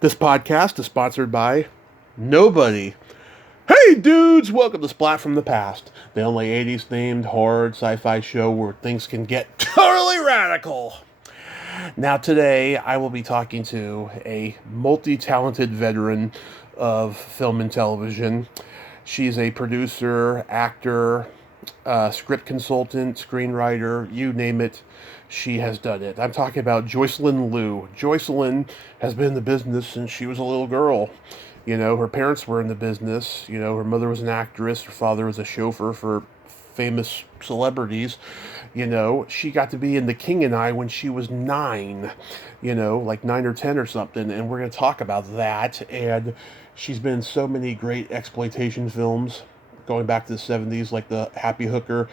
This podcast is sponsored by nobody. Hey dudes, welcome to Splat from the Past, the only 80s themed horror sci-fi show where things can get totally radical. Now today I will be talking to a multi-talented veteran of film and television. She's a producer, actor, script consultant, screenwriter, you name it, she has done it. I'm talking about Joycelyne Liu. Joycelyne has been in the business since she was a little girl. You know, her parents were in the business. You know, her mother was an actress, her father was a chauffeur for famous celebrities. You know, she got to be in The King and I when she was 9, you know, like 9 or 10 or something. And we're going to talk about that. And she's been in so many great exploitation films going back to the 70s, like The Happy Hooker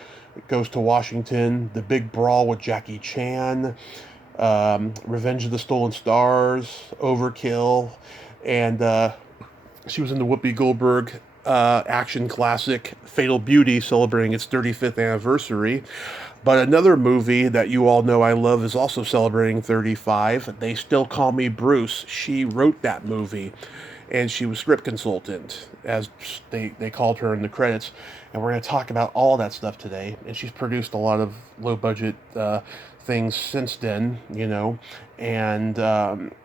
Goes to Washington, The Big Brawl with Jackie Chan, Revenge of the Stolen Stars, Overkill, and she was in the Whoopi Goldberg action classic Fatal Beauty, celebrating its 35th anniversary. But another movie that you all know I love is also celebrating 35. They Still Call Me Bruce. She wrote that movie, and she was script consultant, as they called her in the credits. And we're going to talk about all that stuff today. And she's produced a lot of low-budget things since then, you know. And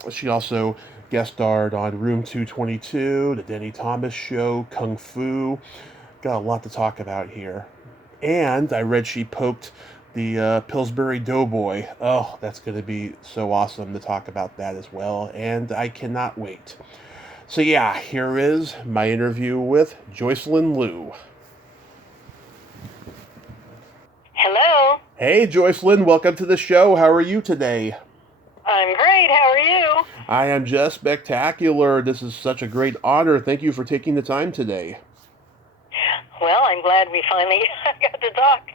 she also guest starred on Room 222, The Denny Thomas Show, Kung Fu. Got a lot to talk about here. And I read she poked the Pillsbury Doughboy. Oh, that's going to be so awesome to talk about that as well. And I cannot wait. So yeah, here is my interview with Joycelyne Liu. Hello. Hey Joycelyne, welcome to the show. How are you today? I'm great. How are you? I am just spectacular. This is such a great honor. Thank you for taking the time today. Well, I'm glad we finally got to talk.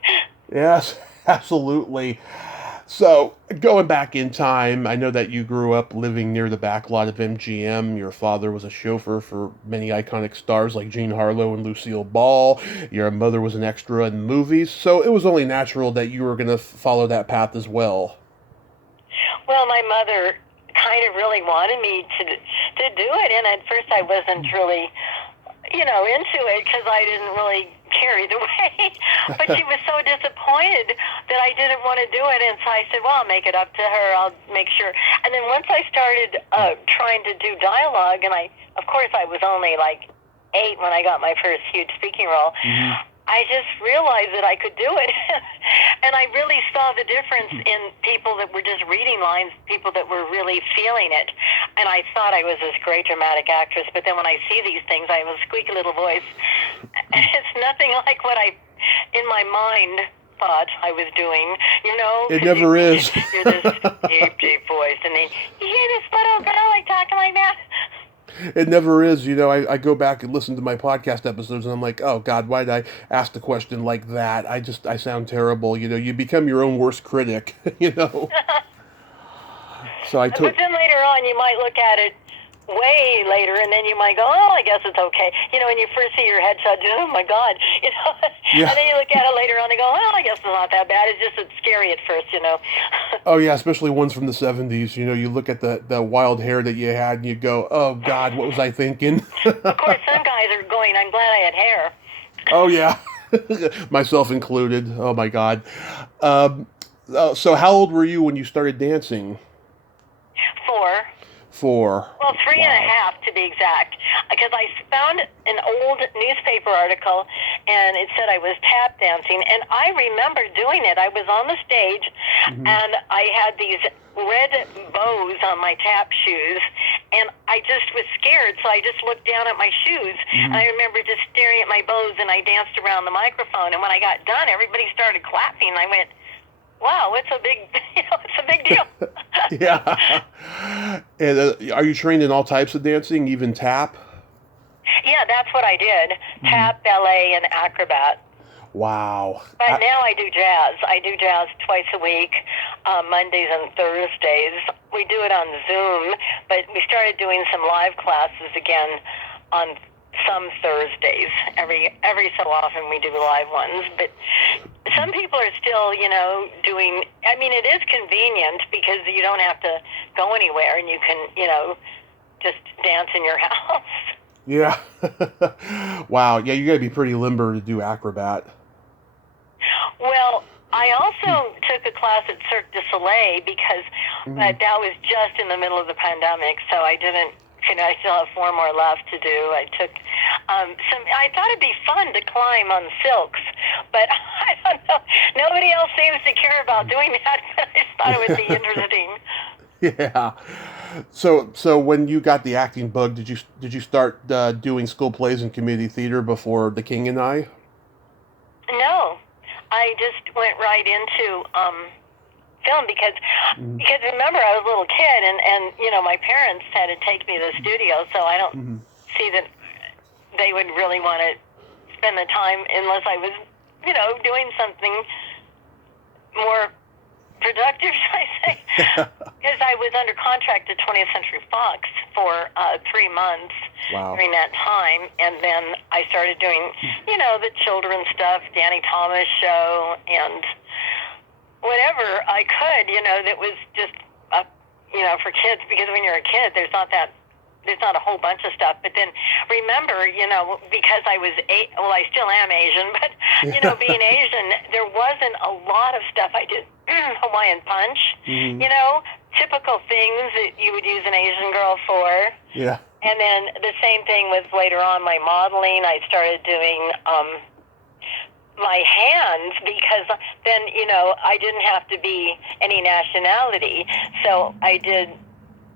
Yes, absolutely. So, going back in time, I know that you grew up living near the back lot of MGM. Your father was a chauffeur for many iconic stars like Jean Harlow and Lucille Ball. Your mother was an extra in movies. So, it was only natural that you were going to follow that path as well. Well, my mother kind of really wanted me to do it, and at first I wasn't really, into it because I didn't really care either way. But she was so disappointed that I didn't want to do it, and so I said, well, I'll make it up to her. I'll make sure. And then once I started trying to do dialogue, and of course, I was only like 8 when I got my first huge speaking role. Mm-hmm. I just realized that I could do it. And I really saw the difference in people that were just reading lines, people that were really feeling it. And I thought I was this great dramatic actress, but then when I see these things, I have a squeaky little voice. It's nothing like what I, in my mind, thought I was doing, you know? It never is. You're this deep, deep voice, and then you hear this little girl like talking like that. It never is. You know, I go back and listen to my podcast episodes and I'm like, oh God, why did I ask the question like that? I sound terrible. You know, you become your own worst critic, you know. So I took. But then later on, you might look at it way later, and then you might go, oh, I guess it's okay. You know, when you first see your headshot, oh my God, you know. Yeah. And then you look at it later on and go, well, I guess it's not that bad. It's scary at first, you know. Oh yeah, especially ones from the 70s. You know, you look at the wild hair that you had and you go, oh God, what was I thinking? Of course, some guys are going, I'm glad I had hair. Oh yeah, myself included. Oh my God. So how old were you when you started dancing? 4. 4. Well, 3 and a half to be exact, because I found an old newspaper article, and it said I was tap dancing, and I remember doing it. I was on the stage, and I had these red bows on my tap shoes, and I just was scared, so I just looked down at my shoes, and I remember just staring at my bows, and I danced around the microphone, and when I got done, everybody started clapping, and I went, wow, it's a big deal. Yeah. And are you trained in all types of dancing, even tap? Yeah, that's what I did. Tap, ballet, and acrobat. Wow. But now I do jazz. I do jazz twice a week, Mondays and Thursdays. We do it on Zoom, but we started doing some live classes again on some Thursdays. Every so often we do live ones, but some people are still, doing, it is convenient because you don't have to go anywhere and you can, just dance in your house. Yeah. Wow. Yeah, you got to be pretty limber to do acrobat. Well, I also took a class at Cirque du Soleil but that was just in the middle of the pandemic, so I didn't. I still have 4 more left to do. I took I thought it'd be fun to climb on silks, but I don't know. Nobody else seems to care about doing that. But I just thought it would be interesting. Yeah. So when you got the acting bug, did you start doing school plays and community theater before The King and I? No, I just went right into film because remember I was a little kid and my parents had to take me to the studio, so I don't see that they would really want to spend the time unless I was doing something more productive, should I say? Because I was under contract at 20th Century Fox for 3 months. Wow. During that time, and then I started doing the children's stuff, Danny Thomas show, and whatever I could, that was just, for kids, because when you're a kid, there's not a whole bunch of stuff. But then remember, because I was, I still am Asian, but, being Asian, there wasn't a lot of stuff I did. Hawaiian Punch, typical things that you would use an Asian girl for. Yeah. And then the same thing with later on my modeling. I started doing my hands because then, I didn't have to be any nationality. So I did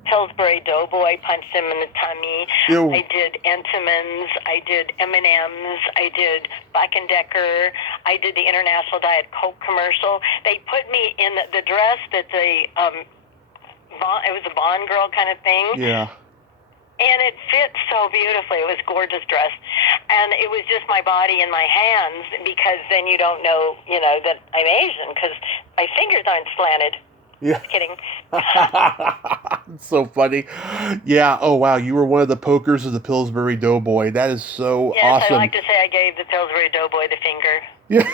Pillsbury Doughboy, punched him in the tummy. Ew. I did Entenmann's. I did M&M's. I did Black & Decker. I did the International Diet Coke commercial. They put me in the dress that it was a Bond girl kind of thing. Yeah. And it fit so beautifully. It was a gorgeous dress. And it was just my body and my hands, because then you don't know, that I'm Asian, because my fingers aren't slanted. Yeah. Just kidding. So funny. Yeah. Oh, wow. You were one of the pokers of the Pillsbury Doughboy. That is so yes, awesome. I like to say I gave the Pillsbury Doughboy the finger. Yeah.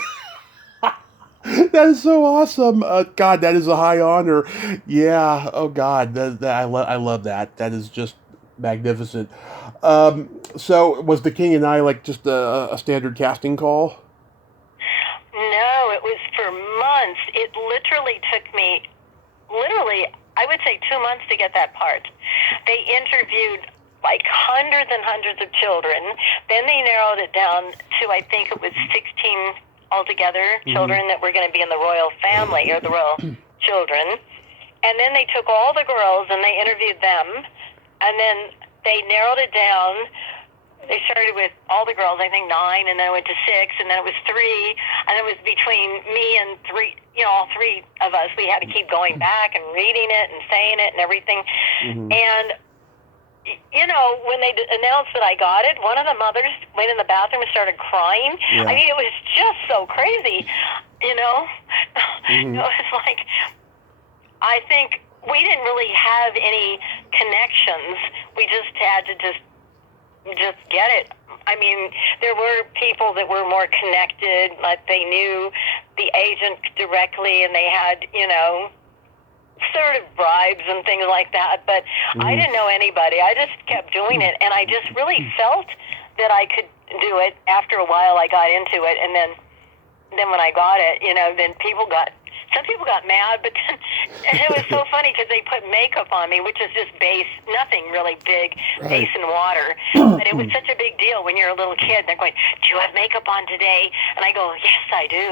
That is so awesome. God, that is a high honor. Yeah. Oh, God. I love that. That is just magnificent. So was The King and I like just a standard casting call? No, it was for months. It literally took me, I would say 2 months to get that part. They interviewed like hundreds and hundreds of children. Then they narrowed it down to, I think it was 16 altogether, children that were going to be in the royal family, or the royal children. And then they took all the girls and they interviewed them. And then they narrowed it down. They started with all the girls, I think 9, and then it went to 6, and then it was 3, and it was between me and 3, all 3 of us. We had to keep going back and reading it and saying it and everything. And, when they announced that I got it, one of the mothers went in the bathroom and started crying. Yeah. I mean, it was just so crazy, It was like, I think we didn't really have any connections. We just had to just get it. I mean, there were people that were more connected, like they knew the agent directly, and they had, sort of bribes and things like that. But I didn't know anybody. I just kept doing it, and I just really felt that I could do it. After a while, I got into it, and then when I got it, then some people got mad, but then it was so funny because they put makeup on me, which is just base, nothing really big, base and water. But it was such a big deal when you're a little kid. They're going, "Do you have makeup on today?" And I go, "Yes, I do."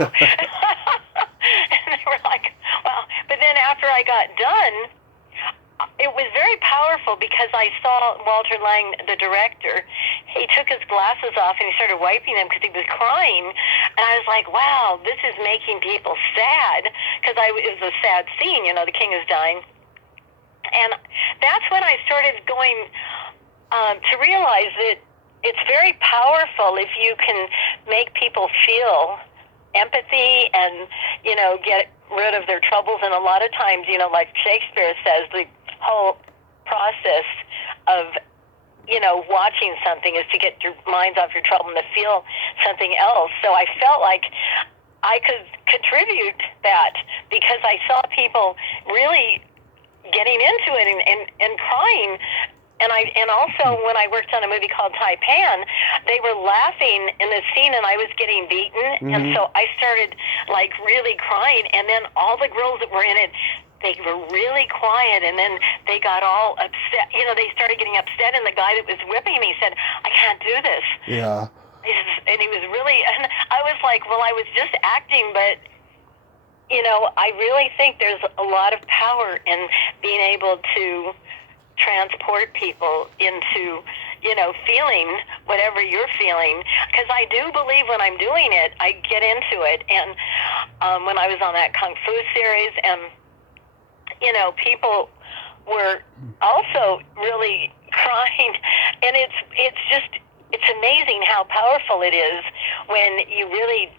And they were like, "Well," but then after I got done, it was very powerful because I saw Walter Lang, the director. He took his glasses off and he started wiping them because he was crying. And I was like, wow, this is making people sad, because it was a sad scene, the king is dying. And that's when I started going to realize that it's very powerful if you can make people feel empathy and, get rid of their troubles. And a lot of times, like Shakespeare says, the whole process of watching something is to get your minds off your trouble and to feel something else. So I felt like I could contribute that, because I saw people really getting into it and crying And also when I worked on a movie called Taipan, they were laughing in the scene, and I was getting beaten, and so I started like really crying, and then all the girls that were in it, they were really quiet, and then they got all upset. They started getting upset, and the guy that was whipping me said, "I can't do this." Yeah. And he was really, and I was like, "Well, I was just acting, but." I really think there's a lot of power in being able to transport people into, feeling whatever you're feeling. Because I do believe when I'm doing it, I get into it. And when I was on that Kung Fu series, and, people were also really crying. And it's amazing how powerful it is when you really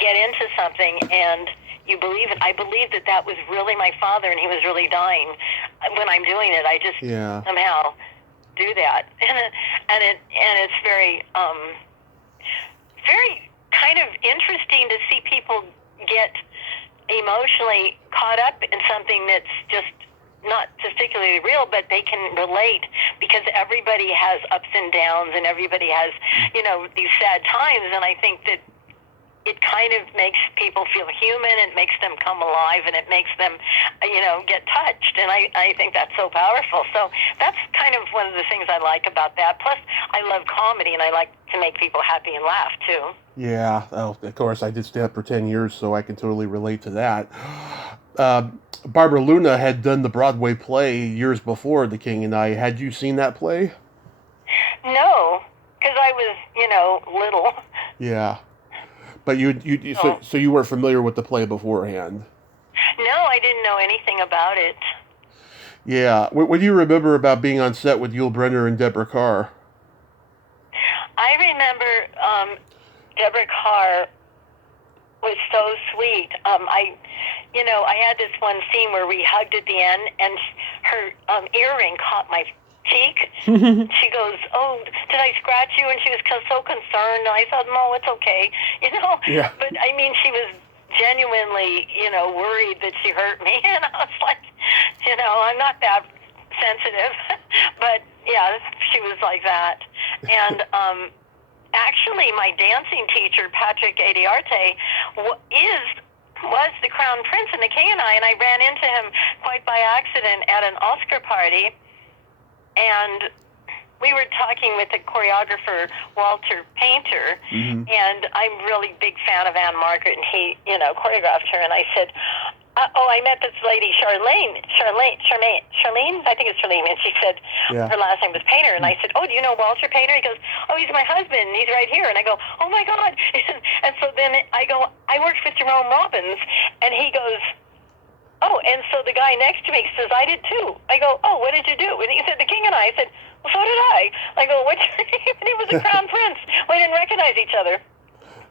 get into something and you believe it. I believe that was really my father, and he was really dying. When I'm doing it, I just somehow do that, and it's very very kind of interesting to see people get emotionally caught up in something that's just not particularly real, but they can relate because everybody has ups and downs, and everybody has these sad times, and I think that it kind of makes people feel human, it makes them come alive, and it makes them, get touched. And I think that's so powerful. So that's kind of one of the things I like about that. Plus, I love comedy, and I like to make people happy and laugh, too. Yeah. Oh, of course, I did stand up for 10 years, so I can totally relate to that. Barbara Luna had done the Broadway play years before The King and I. Had you seen that play? No, because I was, little. Yeah. But so you weren't familiar with the play beforehand? No, I didn't know anything about it. Yeah. What do you remember about being on set with Yul Brynner and Deborah Carr? I remember Deborah Carr was so sweet. I had this one scene where we hugged at the end, and her earring caught my cheek. She goes, "Oh, did I scratch you?" And she was so concerned. And I thought, "No, it's okay." Yeah. But I mean, she was genuinely, worried that she hurt me, and I was like, I'm not that sensitive, but yeah, she was like that. And actually, my dancing teacher, Patrick Adiarte, was the Crown Prince in The King and I ran into him quite by accident at an Oscar party. And we were talking with the choreographer, Walter Painter, and I'm really big fan of Anne Margaret, and he, choreographed her. And I said, I met this lady, Charlene, I think it's Charlene. And she said her last name was Painter. And I said, "Oh, do you know Walter Painter?" He goes, "Oh, he's my husband. He's right here." And I go, "Oh, my God." And so then I go, "I worked with Jerome Robbins." And he goes, "Oh," and so the guy next to me says, "I did too." I go, "Oh, what did you do?" And he said, "The King and I." I said, "Well, so did I." I go, "What's your name?" And he was a Crown Prince. We didn't recognize each other.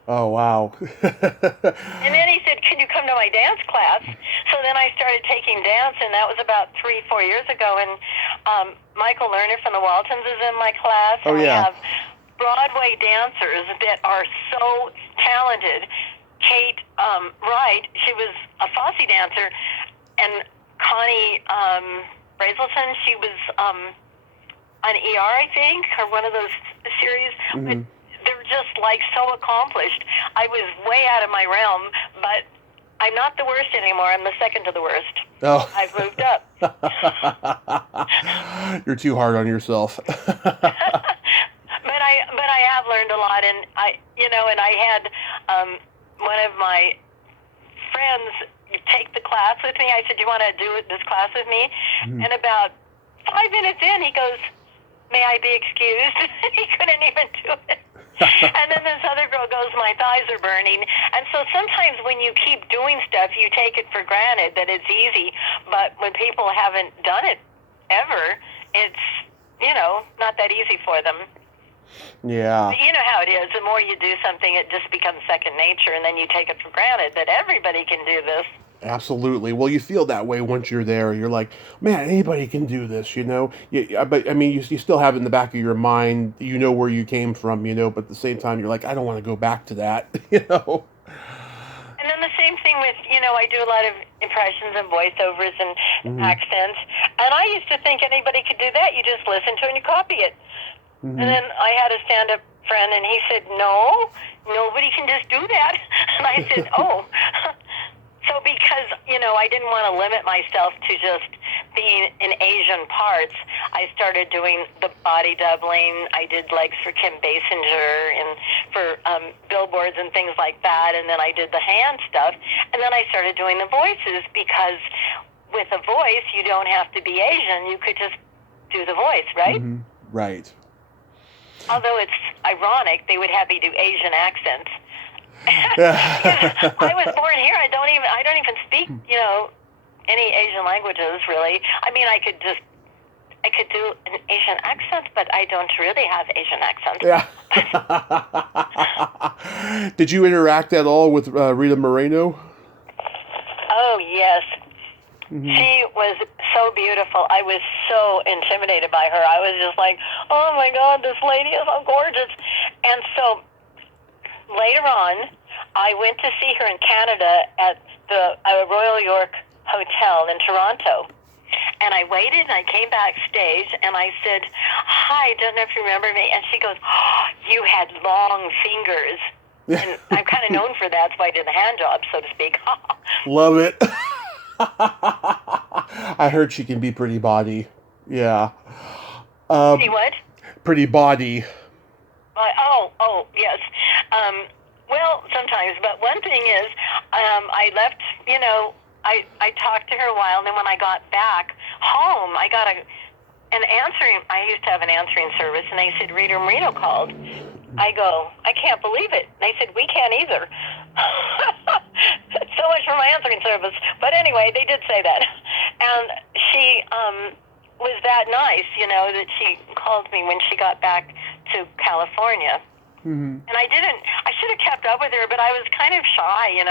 Oh, wow. And then he said, "Can you come to my dance class?" So then I started taking dance, and that was about 3-4 years ago. And Michael Lerner from the Waltons is in my class. And we have Broadway dancers that are so talented. Kate Wright, she was a Fosse dancer, and Connie Brazelton, she was on ER, I think, or one of those series. But they're just like so accomplished. I was way out of my realm, but I'm not the worst anymore. I'm the second to the worst. Oh. I've moved up. You're too hard on yourself. But I have learned a lot, and I had one of my friends take the class with me. I said, "Do you want to do this class with me?" And about 5 minutes in, he goes, "May I be excused?" He couldn't even do it. And then this other girl goes, "My thighs are burning." And so sometimes when you keep doing stuff, you take it for granted that it's easy. But when people haven't done it ever, it's, not that easy for them. Yeah. But you know how it is. The more you do something, it just becomes second nature, and then you take it for granted that everybody can do this. Absolutely. Well, you feel that way once you're there. You're like, man, anybody can do this, But, I mean, you still have it in the back of your mind, where you came from, but at the same time, you're like, I don't want to go back to that, And then the same thing with, I do a lot of impressions and voiceovers and accents. And I used to think anybody could do that. You just listen to it and you copy it. And then I had a stand-up friend, and he said, no, nobody can just do that. And I said, oh. So because, I didn't want to limit myself to just being in Asian parts, I started doing the body doubling. I did legs for Kim Basinger and for billboards and things like that. And then I did the hand stuff. And then I started doing the voices because with a voice, you don't have to be Asian. You could just do the voice, right? Right. Although it's ironic, they would have me do Asian accents. I was born here. I don't even speak, any Asian languages really. I mean, I could do an Asian accent, but I don't really have Asian accent. Yeah. Did you interact at all with Rita Moreno? Oh yes. She was so beautiful. I was so intimidated by her. I was just like, oh my God, this lady is so gorgeous. And so later on, I went to see her in Canada at the Royal York Hotel in Toronto. And I waited, and I came backstage, and I said, hi, don't know if you remember me. And she goes, oh, you had long fingers. And I'm kind of known for that, so I did the hand job, so to speak. Love it. I heard she can be pretty body. Yeah. See what? Pretty body. Oh, yes. Well, sometimes. But one thing is, I left, I talked to her a while, and then when I got back home, I got I used to have an answering service, and they said, Rita Moreno called. I go, I can't believe it. They said, we can't either. So much for my answering service. But anyway, they did say that. And she was that nice, that she called me when she got back to California. And I should have kept up with her, but I was kind of shy,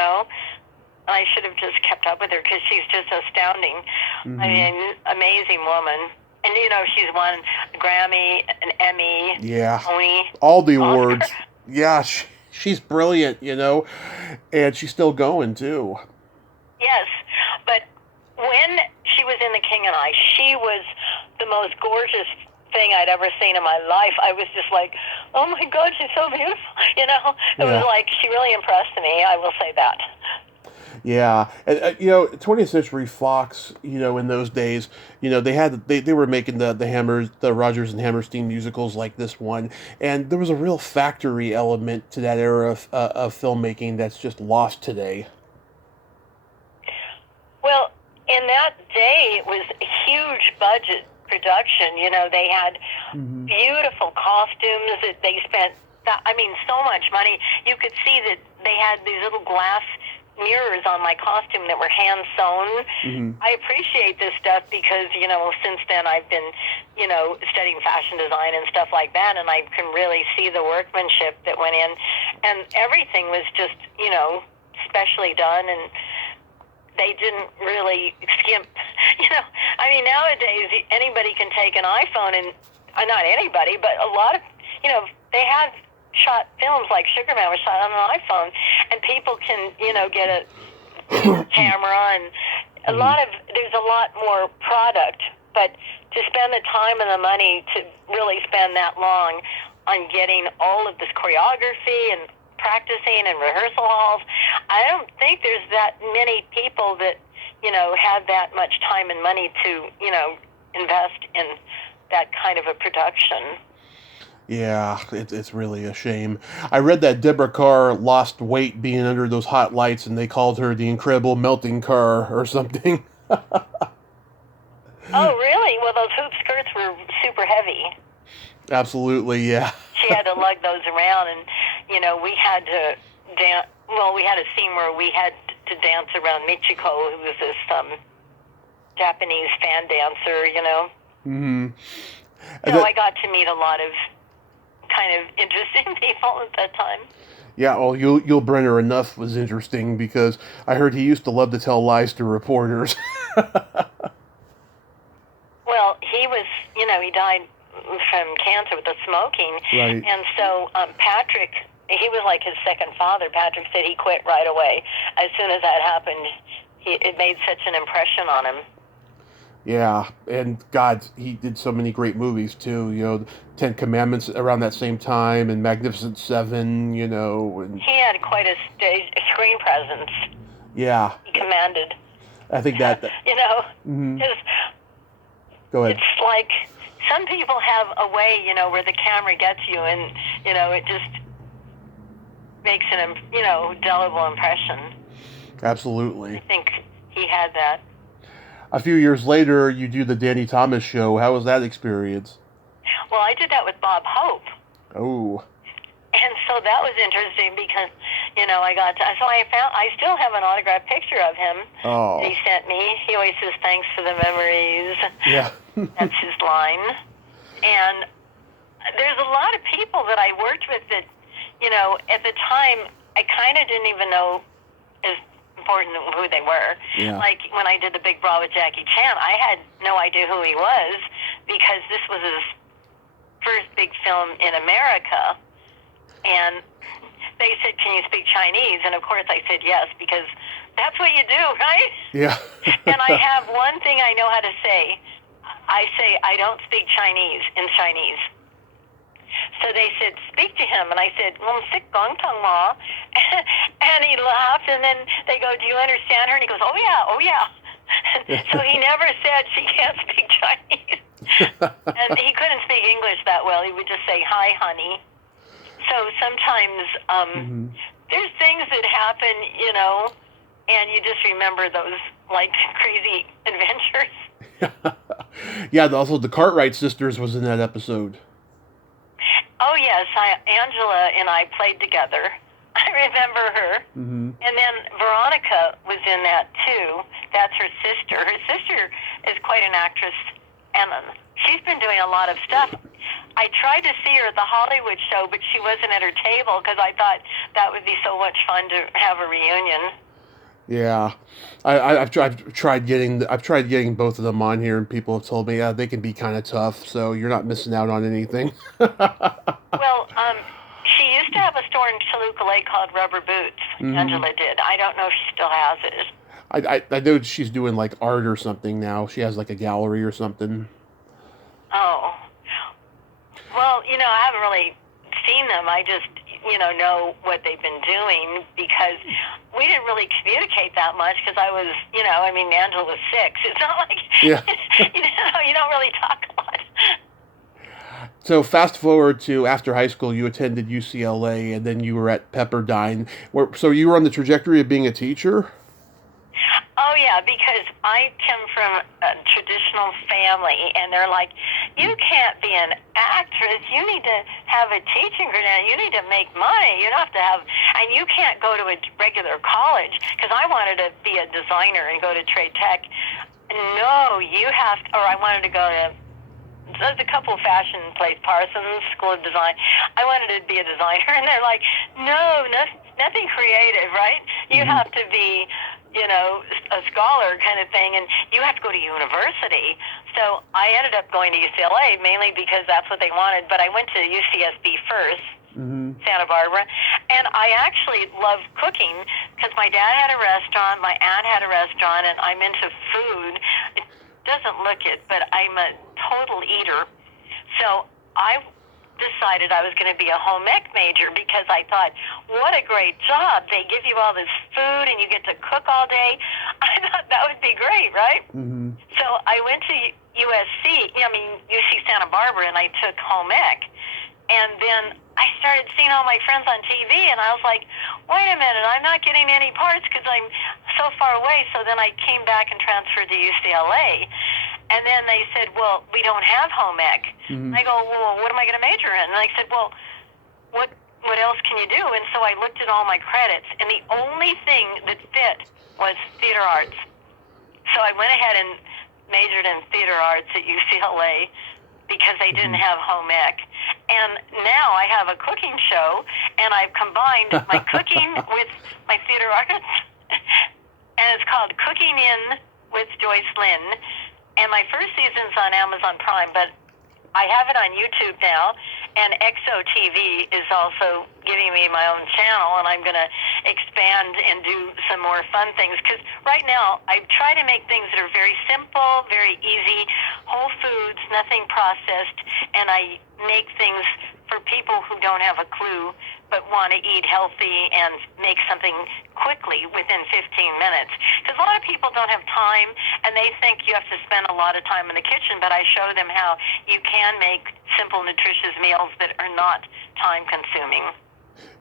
I should have just kept up with her because she's just astounding. I mean, amazing woman. And, she's won a Grammy, an Emmy, Tony. All the awards. Yeah, she's brilliant, and she's still going, too. Yes, but when she was in The King and I, she was the most gorgeous thing I'd ever seen in my life. I was just like, oh, my God, she's so beautiful, It was like she really impressed me, I will say that. Yeah, and 20th Century Fox, in those days, they were making the Rodgers and Hammerstein musicals like this one, and there was a real factory element to that era of filmmaking that's just lost today. Well, in that day, it was a huge budget production. They had beautiful costumes that they spent. So much money. You could see that they had these little glass mirrors on my costume that were hand sewn. I appreciate this stuff because, since then I've been, studying fashion design and stuff like that, and I can really see the workmanship that went in, and everything was just, specially done, and they didn't really skimp, nowadays anybody can take an iPhone and, not anybody, but a lot of, they have shot films like Sugar Man was shot on an iPhone, and people can, get a camera, and there's a lot more product, but to spend the time and the money to really spend that long on getting all of this choreography and practicing and rehearsal halls, I don't think there's that many people that, have that much time and money to, invest in that kind of a production. Yeah, it's really a shame. I read that Deborah Kerr lost weight being under those hot lights, and they called her the Incredible Melting Car or something. Oh, really? Well, those hoop skirts were super heavy. Absolutely, yeah. She had to lug those around, and, we had to dance. Well, we had a scene where we had to dance around Michiko, who was this Japanese fan dancer, So I got to meet a lot of kind of interesting people at that time. Yeah, well, Yul Brynner Enough was interesting because I heard he used to love to tell lies to reporters. Well, he was, he died from cancer with the smoking. Right. And so Patrick he was like his second father. Patrick said he quit right away. As soon as that happened, it made such an impression on him. Yeah, and God, he did so many great movies too. You know, Ten Commandments around that same time, and Magnificent Seven. You know, and He had quite a screen presence. yeah, He commanded. I think that You know, mm-hmm. his, Go ahead. it's like some people have a way, you know, where the camera gets you, and you know, it just makes an, you know, indelible impression. Absolutely. I think he had that. A few years later, you do the Danny Thomas show. How was that experience? Well, I did that with Bob Hope. Oh. And so that was interesting because, you know, I still have an autographed picture of him Oh. that he sent me. He always says, thanks for the memories. Yeah. That's his line. And there's a lot of people that I worked with that, you know, at the time, I kind of didn't even know as important who they were. Yeah. Like when I did The Big Brawl with Jackie Chan, I had no idea who he was because this was his first big film in America. And they said, can you speak Chinese? And of course I said yes, because that's what you do, right? Yeah. And I have one thing I know how to say. I say, I don't speak Chinese in Chinese. So they said, speak to him. And I said, sick gong tong ma. And he laughed, and then they go, do you understand her? And he goes, oh yeah. So he never said she can't speak Chinese. And he couldn't speak English that well. He would just say, hi, honey. So sometimes there's things that happen, you know, and you just remember those, like, crazy adventures. Yeah, also the Cartwright sisters was in that episode. Oh, yes. Angela and I played together. I remember her. Mm-hmm. And then Veronica was in that, too. That's her sister. Her sister is quite an actress, and she's been doing a lot of stuff. I tried to see her at the Hollywood show, but she wasn't at her table because I thought that would be so much fun to have a reunion. Yeah, I've tried getting both of them on here, and people have told me they can be kind of tough. So you're not missing out on anything. Well, she used to have a store in Toluca Lake called Rubber Boots. Mm-hmm. Angela did. I don't know if she still has it. I know she's doing like art or something now. She has like a gallery or something. Oh. Well, you know, I haven't really seen them. I just, you know what they've been doing because we didn't really communicate that much because I was, you know, I mean, Angela was 6. It's not like, you don't really talk a lot. So fast forward to after high school, you attended UCLA, and then you were at Pepperdine. So you were on the trajectory of being a teacher? Oh, yeah, because I come from a traditional family, and they're like, you can't be an actress. You need to have a teaching credential. You need to make money. You don't have to have, and you can't go to a regular college, because I wanted to be a designer and go to Trade Tech. No, you have to, or I wanted to go to, there's a couple fashion place, Parsons School of Design. I wanted to be a designer, and they're like, no, nothing creative, right? You have to be, you know, a scholar kind of thing, and you have to go to university. So I ended up going to UCLA mainly because that's what they wanted, but I went to UCSB first, Santa Barbara, and I actually love cooking because my dad had a restaurant, my aunt had a restaurant, and I'm into food. It doesn't look it, but I'm a total eater. So I decided I was going to be a home ec major because I thought, what a great job. They give you all this food and you get to cook all day. I thought that would be great, right? Mm-hmm. So I went to UC Santa Barbara, and I took home ec. And then I started seeing all my friends on TV, and I was like, wait a minute, I'm not getting any parts because I'm so far away. So then I came back and transferred to UCLA. And then they said, well, we don't have home ec. And I go, well, what am I going to major in? And I said, well, what else can you do? And so I looked at all my credits, and the only thing that fit was theater arts. So I went ahead and majored in theater arts at UCLA because they didn't have home ec. And now I have a cooking show, and I've combined my cooking with my theater arts. And it's called Cooking In with Joycelyne. And my first season's on Amazon Prime, but I have it on YouTube now. And XOTV is also giving me my own channel, and I'm going to expand and do some more fun things. Because right now, I try to make things that are very simple, very easy, whole foods, nothing processed, and I make things for people who don't have a clue but want to eat healthy and make something quickly within 15 minutes. Because a lot of people don't have time, and they think you have to spend a lot of time in the kitchen, but I show them how you can make simple, nutritious meals that are not time-consuming.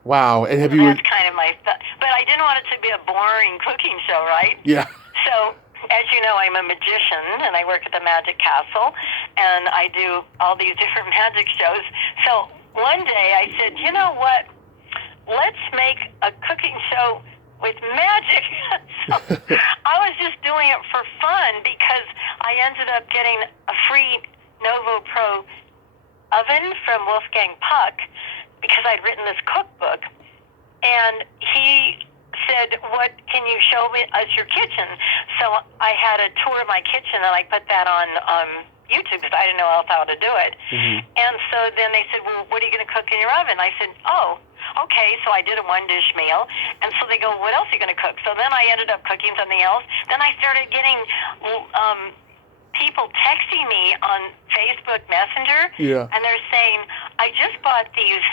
Wow. And have So you... that's kind of my... But I didn't want it to be a boring cooking show, right? Yeah. So, as you know, I'm a magician, and I work at the Magic Castle, and I do all these different magic shows. So one day I said, you know what? Let's make a cooking show with magic. So I was just doing it for fun because I ended up getting a free Novo Pro oven from Wolfgang Puck because I'd written this cookbook. And he said, what can you show me us your kitchen? So I had a tour of my kitchen, and I put that on YouTube because I didn't know else how to do it. Mm-hmm. And so then they said, well, what are you going to cook in your oven? I said, oh, okay. So I did a one-dish meal. And so they go, what else are you going to cook? So then I ended up cooking something else. Then I started getting people texting me on Facebook Messenger. Yeah. And they're saying, I just bought these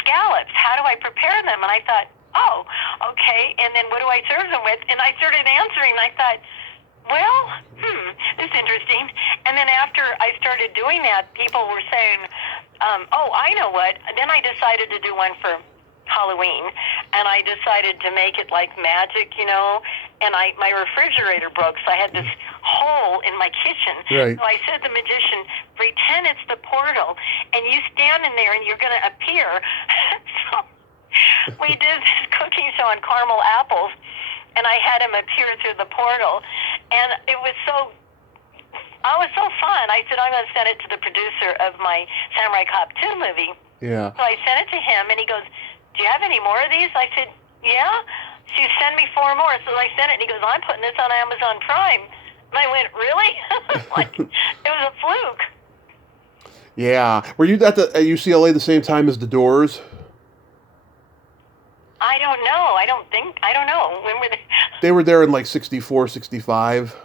scallops. How do I prepare them? And I thought, oh, okay. And then what do I serve them with? And I started answering. And I thought, well, this is interesting. And then after I started doing that, people were saying, oh, I know what. Then I decided to do one for Halloween, and I decided to make it like magic, you know, and my refrigerator broke, so I had this hole in my kitchen. Right. So I said to the magician, pretend it's the portal, and you stand in there, and you're going to appear. So we did this cooking show on caramel apples, and I had him appear through the portal, and it was so fun. I said, I'm going to send it to the producer of my Samurai Cop 2 movie. Yeah. So I sent it to him, and he goes, do you have any more of these? I said, yeah. So you send me 4 more. So I sent it, and he goes, I'm putting this on Amazon Prime. And I went, really? Like, it was a fluke. Yeah. Were you at UCLA the same time as the Doors? I don't know. I don't know. When were they? They were there in like 64, 65.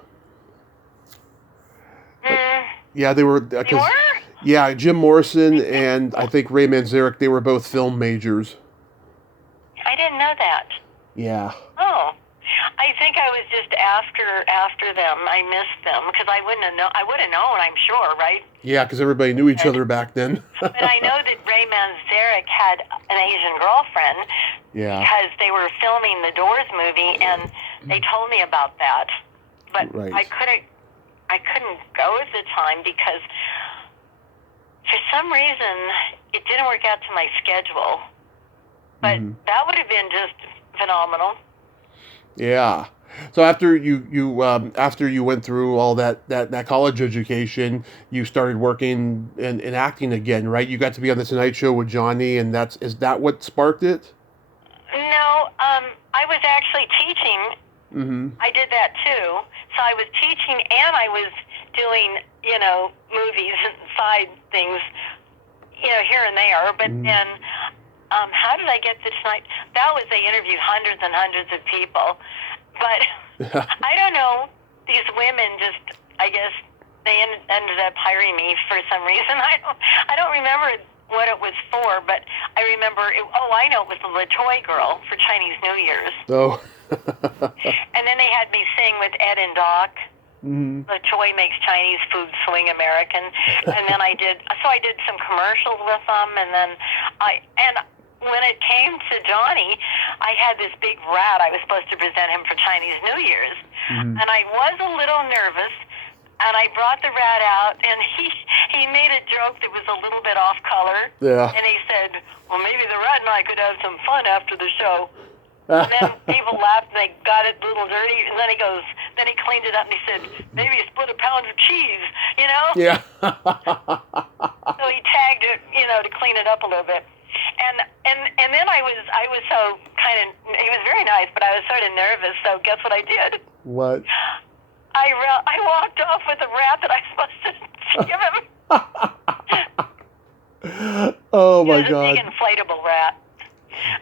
Yeah, they were. You were? Yeah, Jim Morrison and I think Ray Manzarek, they were both film majors. I didn't know that. Yeah. Oh. I think I was just after them. I missed them because I would have known, I'm sure, right? Yeah, because everybody knew each other back then. But I know that Ray Manzarek had an Asian girlfriend. Yeah. Because they were filming the Doors movie, and they told me about that. But right. I couldn't go at the time because for some reason it didn't work out to my schedule. But that would have been just phenomenal. Yeah. So after you went through all that college education, you started working in acting again, right? You got to be on the Tonight Show with Johnny, and is that what sparked it? No, I was actually teaching. Mm-hmm. I did that too. So I was teaching and I was doing, movies and side things, here and there. But then, how did I get to Tonight? That was, they interviewed hundreds and hundreds of people. But I don't know, these women just, I guess, they ended up hiring me for some reason. I don't remember what it was for, but I remember, I know it was the LaToy girl for Chinese New Year's. Oh. And then they had me sing with Ed and Doc. LaToy makes Chinese food swing American. And then I did some commercials with them, and then when it came to Johnny, I had this big rat. I was supposed to present him for Chinese New Year's. And I was a little nervous, and I brought the rat out, and he made a joke that was a little bit off color. Yeah. And he said, well, maybe the rat and I could have some fun after the show. And then people laughed, and they got it a little dirty, and then he cleaned it up, and he said, maybe you split a pound of cheese, Yeah. So he tagged it, to clean it up a little bit. And then I was so he was very nice, but I was sort of nervous, so guess what I did? What? I walked off with a rat that I was supposed to give him. Oh He my was a big God. inflatable rat.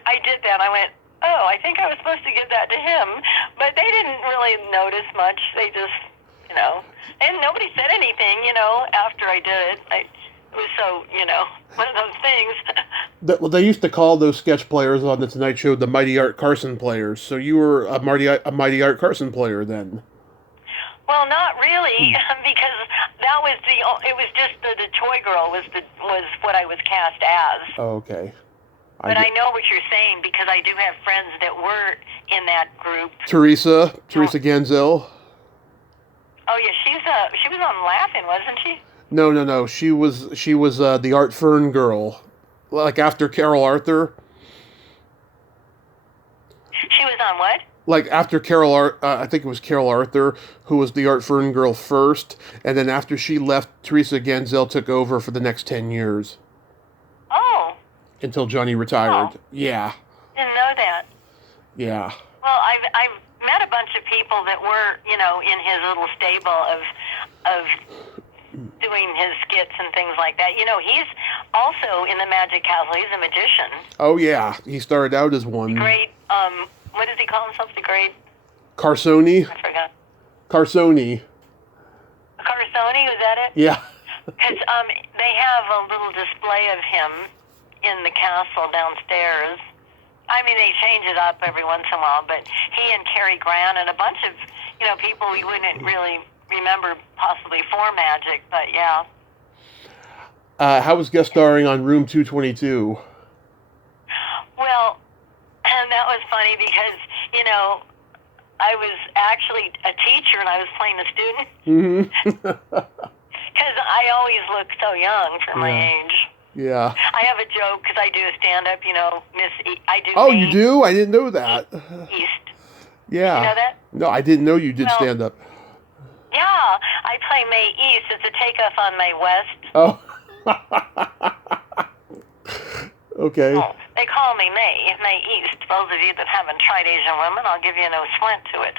I did that. I went, oh, I think I was supposed to give that to him. But they didn't really notice much. They just, and nobody said anything, after I did it. It was so, one of those things. Well, they used to call those sketch players on the Tonight Show the Mighty Art Carson players. So you were a Mighty Art Carson player then. Well, not really, because that was it was just the toy girl was what I was cast as. Oh, okay. But I know what you're saying because I do have friends that were in that group. Teresa Genzel. Oh yeah, she was on Laughing, wasn't she? No. She was the Art Fern girl, like after Carol Arthur. She was on what? Like after I think it was Carol Arthur who was the Art Fern girl first, and then after she left, Teresa Genzel took over for the next 10 years. Oh. Until Johnny retired. Oh. Yeah. Didn't know that. Yeah. Well, I've met a bunch of people that were, in his little stable of doing his skits and things like that. He's also in the Magic Castle. He's a magician. Oh yeah, he started out as one. The great, what does he call himself? The great Carsoni. I forgot. Carsoni, was that it? Yeah. Because they have a little display of him in the castle downstairs. I mean, they change it up every once in a while, but he and Cary Grant and a bunch of, people we wouldn't really remember possibly for magic, but yeah. How was guest starring on Room 222? Well, and that was funny because, I was actually a teacher and I was playing a student. Mm-hmm. Because I always look so young for my age. Yeah. I have a joke because I do a stand-up, I do. Oh, you do? I didn't know that. East. Yeah. You know that? No, I didn't know you did stand-up. Yeah, I play May East. It's a takeoff on May West. Oh. Okay. Oh, they call me May East. Those of you that haven't tried Asian women, I'll give you no slant to it.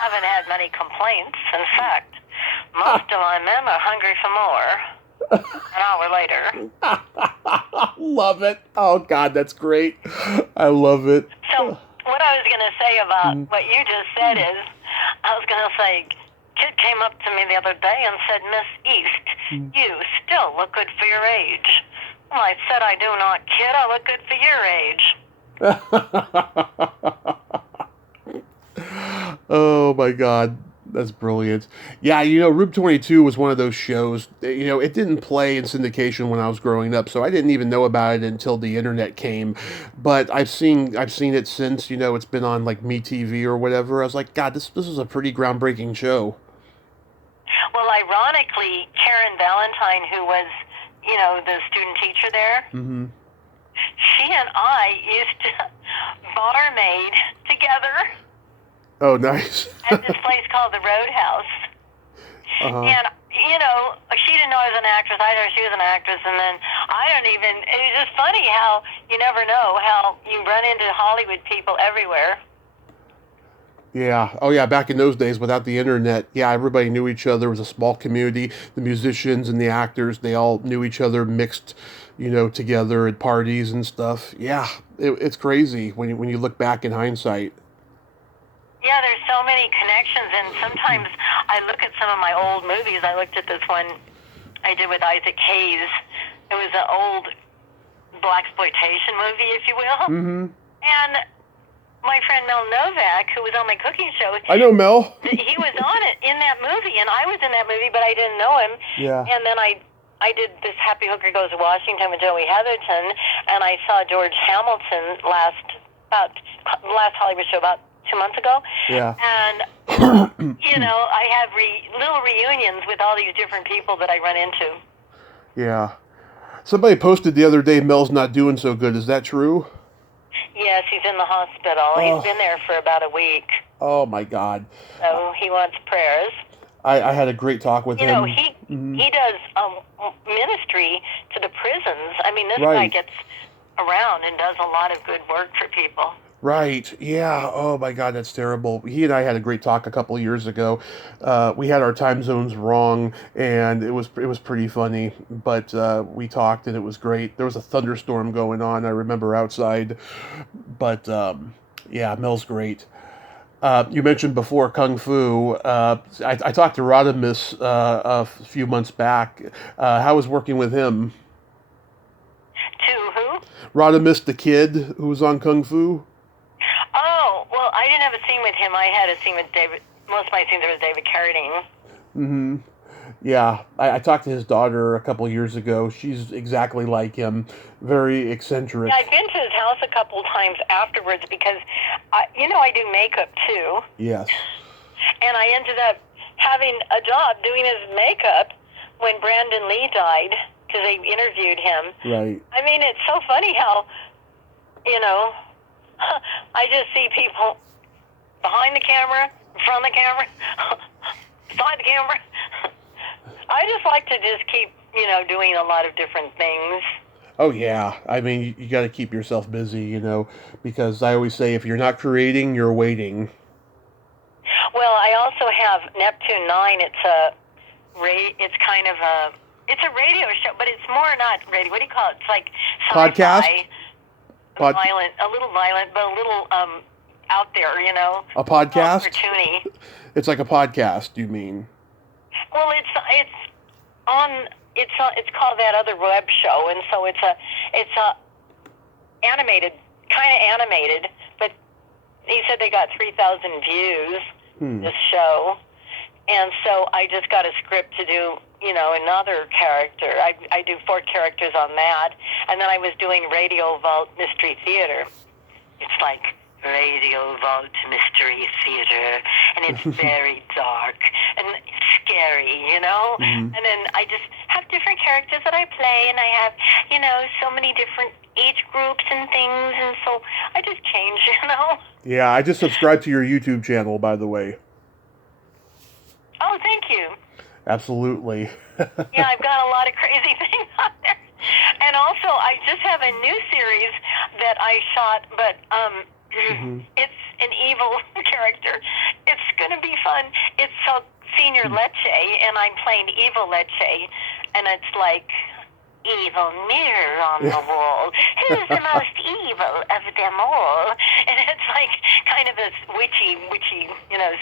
Haven't had many complaints. In fact, most of my men are hungry for more. An hour later. Love it. Oh, God, that's great. I love it. So, what I was going to say about what you just said is, I was going to say, kid came up to me the other day and said, Miss East, you still look good for your age. Well, I said, I do not, kid. I look good for your age. Oh, my God. That's brilliant. Yeah, Room 22 was one of those shows. It didn't play in syndication when I was growing up, so I didn't even know about it until the internet came. But I've seen it since. It's been on like MeTV or whatever. I was like, God, this is a pretty groundbreaking show. Well, ironically, Karen Valentine, who was, the student teacher there, she and I used to barmaid together. Oh, nice. At this place called the Roadhouse. And, she didn't know I was an actress. I know she was an actress. And then it was just funny how you never know how you run into Hollywood people everywhere. Yeah. Oh, yeah. Back in those days, without the internet, everybody knew each other. It was a small community. The musicians and the actors, they all knew each other, mixed, together at parties and stuff. Yeah. It's crazy when you look back in hindsight. Yeah, there's so many connections, and sometimes I look at some of my old movies. I looked at this one I did with Isaac Hayes. It was an old blaxploitation movie, if you will. Mm-hmm. And my friend Mel Novak, who was on my cooking show, I know Mel. He was on it in that movie, and I was in that movie, but I didn't know him. Yeah. And then I did this Happy Hooker Goes to Washington with Joey Heatherton, and I saw George Hamilton last Hollywood show about 2 months ago. Yeah. And, I have little reunions with all these different people that I run into. Yeah. Somebody posted the other day, Mel's not doing so good. Is that true? Yes, he's in the hospital. Oh. He's been there for about a week. Oh, my God. So he wants prayers. I had a great talk with him. He does ministry to the prisons. I mean, this guy gets around and does a lot of good work for people. Right. Yeah. Oh my God, that's terrible. He and I had a great talk a couple of years ago. We had our time zones wrong, and it was pretty funny. But we talked, and it was great. There was a thunderstorm going on. I remember outside, but yeah, Mel's great. You mentioned before Kung Fu. I talked to Rodimus a few months back. How was working with him? To who? Rodimus the kid who was on Kung Fu. Oh, well, I didn't have a scene with him. I had a scene with David. Most of my scenes were with David Carradine. Mm-hmm. Yeah, I talked to his daughter a couple years ago. She's exactly like him, very eccentric. Yeah, I've been to his house a couple times afterwards because, I do makeup too, Yes. and I ended up having a job doing his makeup when Brandon Lee died because they interviewed him. Right. I mean, it's so funny how, you know, I just see people behind the camera, in front of the camera, beside the camera. I just like to just keep, doing a lot of different things. Oh yeah. I mean, you got to keep yourself busy, because I always say if you're not creating, you're waiting. Well, I also have Neptune 9. It's a radio show, but it's more not radio. What do you call it? It's like Podcast. sci-fi, Pod- a little violent, but a little out there. a podcast. Cartoony. It's like a podcast. You mean? Well, it's called That Other Web Show, and so it's a animated, kind of animated, but he said they got 3,000 views. This show, and so I just got a script to do, another character. I do 4 characters on that, and then I was doing Radio Vault Mystery Theater. It's like Radio Vault Mystery Theater, and it's very dark and scary, Mm-hmm. And then I just have different characters that I play, and I have, so many different age groups and things, and so I just change, Yeah, I just subscribed to your YouTube channel, by the way. Oh, thank you. Absolutely. Yeah, I've got a lot of crazy things on there. And also, I just have a new series that I shot, but it's an evil character. It's going to be fun. It's called Senior Leche, and I'm playing evil Leche, and it's like evil mirror on the wall. Who's the most evil of them all? And it's like kind of this witchy,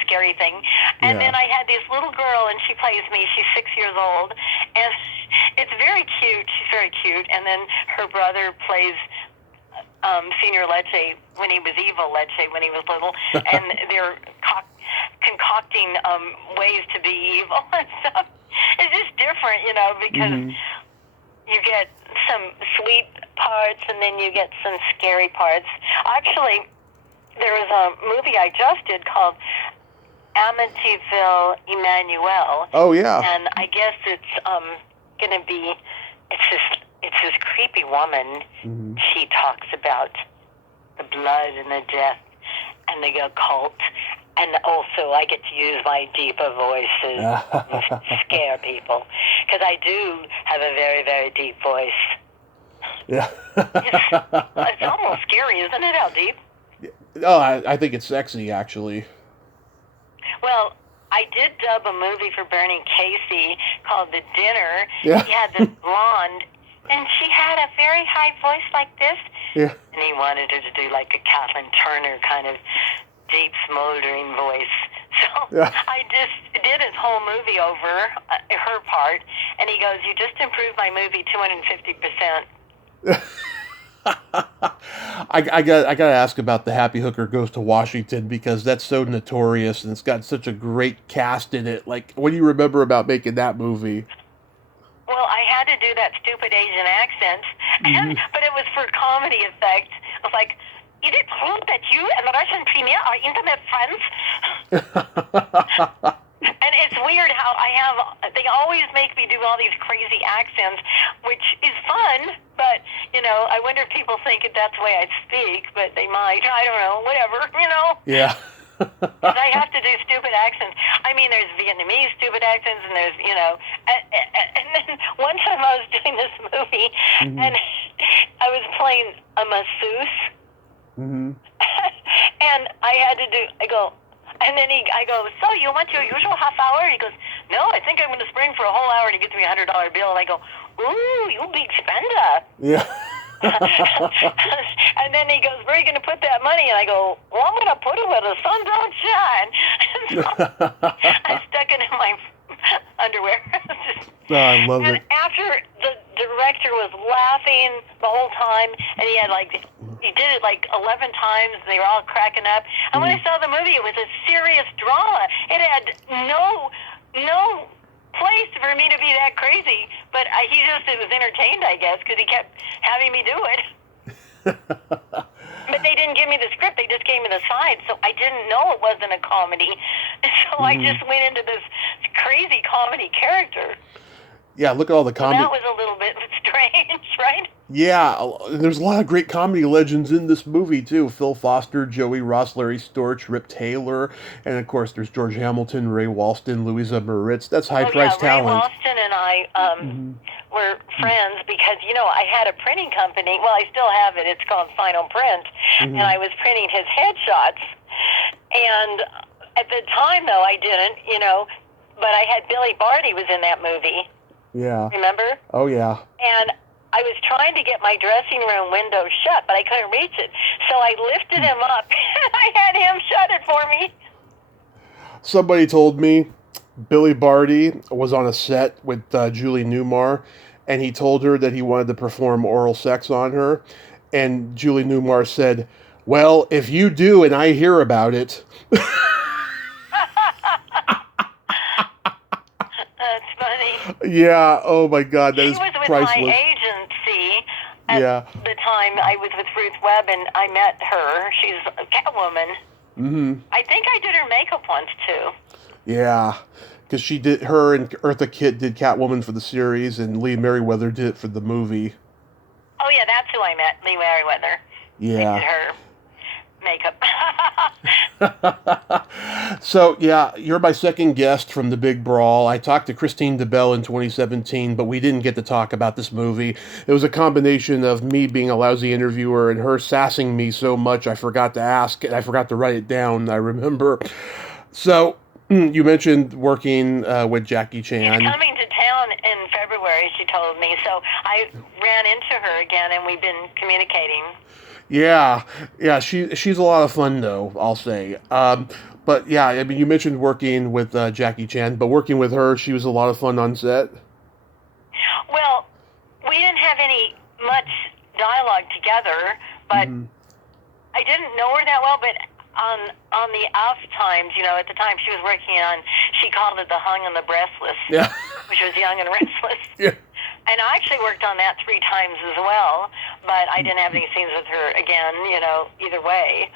scary thing. And then I had this little girl, and she plays me. She's 6 years old, and it's very cute. She's very cute. And then her brother plays Senior Leche when he was evil Leche when he was little, and they're concocting ways to be evil and stuff. It's just different, because you get some sweet parts, and then you get some scary parts. Actually, there was a movie I just did called Amityville Emmanuel. Oh yeah. And I guess it's going to be it's this creepy woman. She talks about the blood and the death and the occult. And also, I get to use my deeper voices and scare people. Because I do have a very, very deep voice. Yeah. It's almost scary, isn't it, how deep? Oh, I think it's sexy, actually. Well, I did dub a movie for Bernie Casey called The Dinner. Yeah. He had this blonde, and she had a very high voice like this. Yeah. And he wanted her to do like a Kathleen Turner kind of deep, smoldering voice. So I just did his whole movie over her part, and he goes, "You just improved my movie 250%. I got to ask about The Happy Hooker Goes to Washington, because that's so notorious and it's got such a great cast in it. Like, what do you remember about making that movie? Well, I had to do that stupid Asian accent, but it was for comedy effect. I was like, "Is it true that you and the Russian premier are intimate friends?" And it's weird how they always make me do all these crazy accents, which is fun, but, I wonder if people think that's the way I speak, but they might. I don't know, whatever, Yeah. 'Cause I have to do stupid accents. I mean, there's Vietnamese stupid accents, and there's, and then one time I was doing this movie, and I was playing a masseuse. And I had to do, and then I go, so you want your usual half hour? He goes, no, I think I'm going to spring for a whole hour. And he gives me a $100 bill. And I go, ooh, you big spender. Yeah. And then he goes, where are you going to put that money? And I go, well, I'm going to put it where the sun don't shine. And so I stuck it in my underwear. Oh, I love and it. after the director was laughing the whole time, and he did it like 11 times, and they were all cracking up. And when I saw the movie, it was a serious drama. It had no place for me to be that crazy, but he just was entertained, I guess, because he kept having me do it. But they didn't give me the script, they just gave me the side, so I didn't know it wasn't a comedy. So I just went into this crazy comedy character. Yeah, look at all the comedy. That was a little bit strange, right? Yeah, there's a lot of great comedy legends in this movie, too. Phil Foster, Joey Ross, Larry Storch, Rip Taylor, and of course there's George Hamilton, Ray Walston, Louisa Moritz. That's high-priced talent. Ray Walston and I were friends because, I had a printing company. Well, I still have it. It's called Final Print. And I was printing his headshots. And at the time, though, I didn't, but I had Billy Barty was in that movie. Yeah. Remember? Oh, yeah. And I was trying to get my dressing room window shut, but I couldn't reach it. So I lifted him up, and I had him shut it for me. Somebody told me Billy Barty was on a set with Julie Newmar, and he told her that he wanted to perform oral sex on her. And Julie Newmar said, well, if you do and I hear about it... That's funny. Yeah, oh my God, that is priceless. She was with my agency at the time. I was with Ruth Webb, and I met her. She's a Catwoman. I think I did her makeup once, too. Yeah, because her and Eartha Kitt did Catwoman for the series, and Lee Merriweather did it for the movie. Oh, yeah, that's who I met, Lee Merriweather. Yeah. I did her makeup. So, yeah, you're my second guest from The Big Brawl. I talked to Christine DeBelle in 2017, but we didn't get to talk about this movie. It was a combination of me being a lousy interviewer and her sassing me so much I forgot to ask, and I forgot to write it down, I remember. So, you mentioned working with Jackie Chan. She's coming to town in February, she told me, so I ran into her again, and we've been communicating. Yeah, she's a lot of fun, though, I'll say. But yeah, I mean, you mentioned working with Jackie Chan, but working with her, she was a lot of fun on set. Well, we didn't have much dialogue together, but I didn't know her that well. But on the off times, at the time she was working on, she called it the Hung and the Breathless, which was Young and Restless. Yeah. And I actually worked on that 3 times as well, but I didn't have any scenes with her again, either way.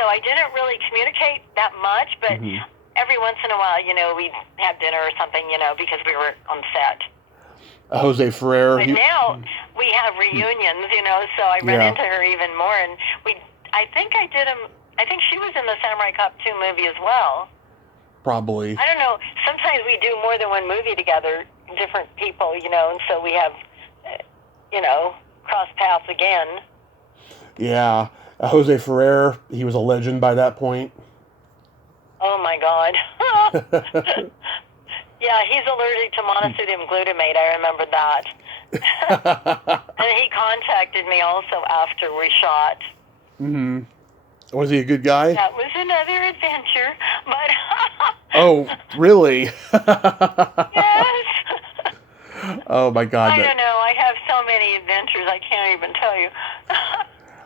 So I didn't really communicate that much, but every once in a while, we'd have dinner or something, because we were on set. Jose Ferrer. But now we have reunions, so I run into her even more. And I think she was in the Samurai Cop 2 movie as well. Probably. I don't know. Sometimes we do more than one movie together, different people, and so we have, cross paths again. Yeah. Jose Ferrer, he was a legend by that point. Oh, my God. Yeah, he's allergic to monosodium glutamate. I remember that. And he contacted me also after we shot. Was he a good guy? That was another adventure, but... Oh, really? Yes. Oh, my God. I don't know. I have so many adventures, I can't even tell you.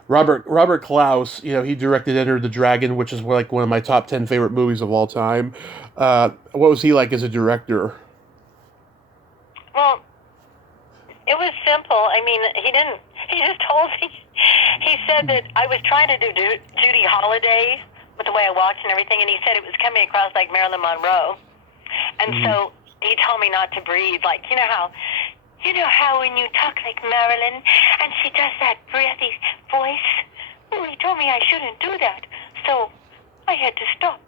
Robert Klaus, he directed Enter the Dragon, which is like one of my top 10 favorite movies of all time. What was he like as a director? Well, it was simple. I mean, he just told me, he said that I was trying to do Judy Holliday with the way I walked and everything, and he said it was coming across like Marilyn Monroe. And so he told me not to breathe, like, you know how when you talk like Marilyn and she does that breathy voice? Oh, he told me I shouldn't do that, so I had to stop.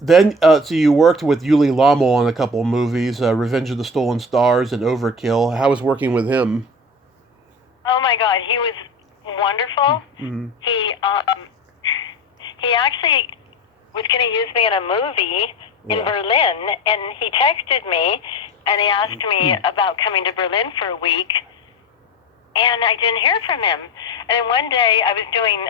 Then, so you worked with Yuli Lommel on a couple of movies, Revenge of the Stolen Stars and Overkill. How was working with him? Oh, my God, he was wonderful. Mm-hmm. He actually was going to use me in a movie in Yeah. Berlin, and he texted me, and he asked me about coming to Berlin for a week, and I didn't hear from him. And then one day I was doing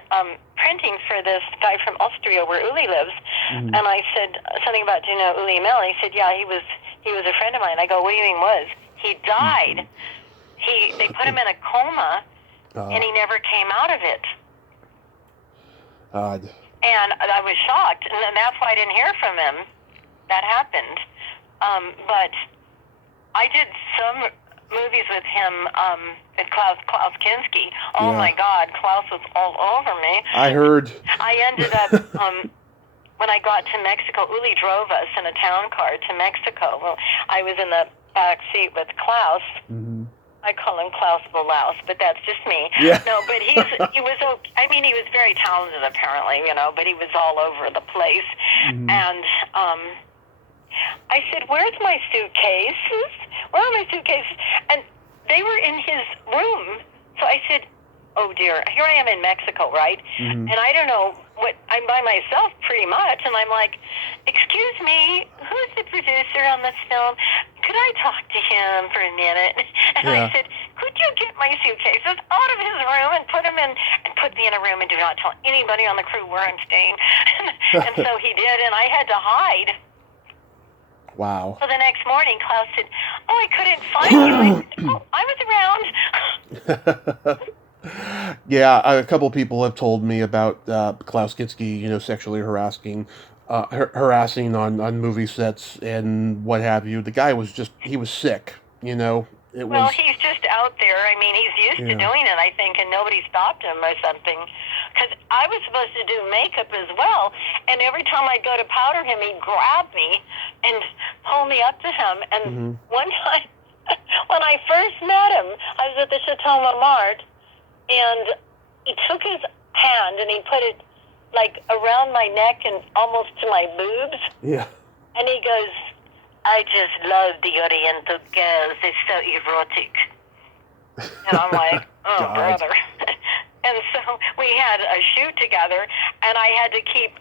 printing for this guy from Austria where Uli lives, and I said something about, do you know Uli Mel? And he said, yeah, he was a friend of mine. I go, what do you mean was? He died. They put him in a coma, and he never came out of it. Odd. And I was shocked, and that's why I didn't hear from him. That happened. But I did some movies with him, with Klaus Kinski. Oh, Yeah. my God, Klaus was all over me. I heard. I ended up, when I got to Mexico, Uli drove us in a town car to Mexico. Well, I was in the back seat with Klaus. Mm-hmm. I call him Klaus the Louse, but that's just me. Yeah. No, but he was okay. I mean, he was very talented, apparently, but he was all over the place. Mm-hmm. And I said, where's my suitcases? Where are my suitcases? And they were in his room. So I said, oh, dear, here I am in Mexico, right? Mm-hmm. And I don't know I'm by myself pretty much. And I'm like, excuse me, who's the producer on this film? Could I talk to him for a minute? And Yeah. I said, could you get my suitcases out of his room and put them in, and put me in a room and do not tell anybody on the crew where I'm staying? And so he did, and I had to hide. Wow. So the next morning, Klaus said, oh, I couldn't find you. I said, oh, I was around. Yeah, a couple people have told me about Klaus Kinski, sexually harassing on movie sets and what have you. The guy he was sick, It Well, was. he's just out there. I mean, he's used to doing it, I think, and nobody stopped him or something. Because I was supposed to do makeup as well, and every time I'd go to powder him, he'd grab me and pull me up to him. And one time, when I first met him, I was at the Chateau Montmartre, and he took his hand and he put it like around my neck and almost to my boobs. Yeah. And he goes, I just love the Oriental girls. They're so erotic. And I'm like, oh, God. brother. And so we had a shoot together, and I had to keep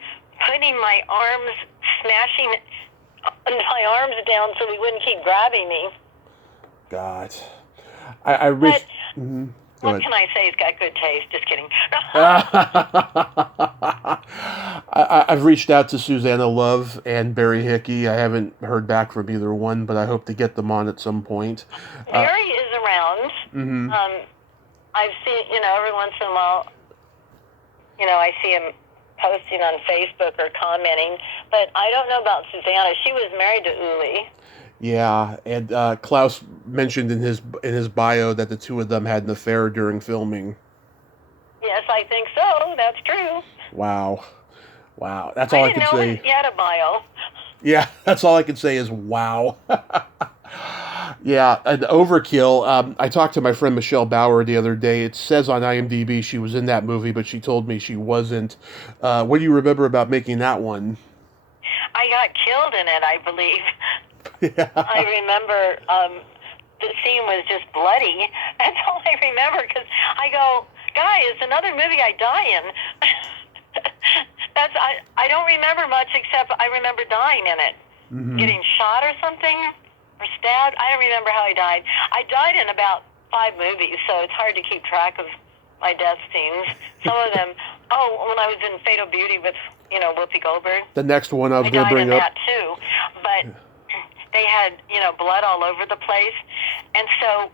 putting my arms, smashing my arms down so he wouldn't keep grabbing me. God. I wish. What can I say? He's got good taste. Just kidding. I've reached out to Susanna Love and Barry Hickey. I haven't heard back from either one, but I hope to get them on at some point. Barry is around. I've seen, every once in a while, I see him posting on Facebook or commenting, but I don't know about Susanna. She was married to Uli. Yeah, and Klaus mentioned in his bio that the two of them had an affair during filming. Yes, I think so. That's true. Wow. That's all I can say. I didn't know he had a bio. Yeah, that's all I can say is wow. Yeah, an overkill. I talked to my friend Michelle Bauer the other day. It says on IMDb she was in that movie, but she told me she wasn't. What do you remember about making that one? I got killed in it, I believe. Yeah. I remember the scene was just bloody. That's all I remember, because I go, guys, another movie I die in. I don't remember much, except I remember dying in it. Getting shot or something, or stabbed. I don't remember how I died. I died in about 5 movies, so it's hard to keep track of my death scenes. Some of them, when I was in Fatal Beauty with, Whoopi Goldberg. The next one I was going to bring up. up. I died in that too, but they had, blood all over the place. And so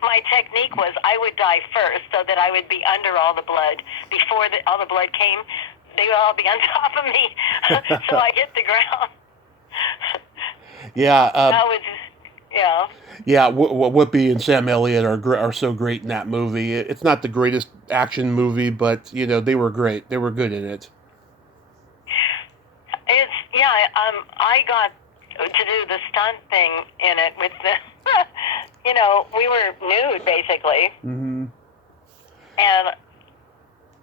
my technique was I would die first so that I would be under all the blood. Before all the blood came, they would all be on top of me. So I hit the ground. Yeah. That was, yeah. Yeah, Whoopi and Sam Elliott are so great in that movie. It's not the greatest action movie, but, they were great. They were good in it. I got to do the stunt thing in it with the, we were nude basically. And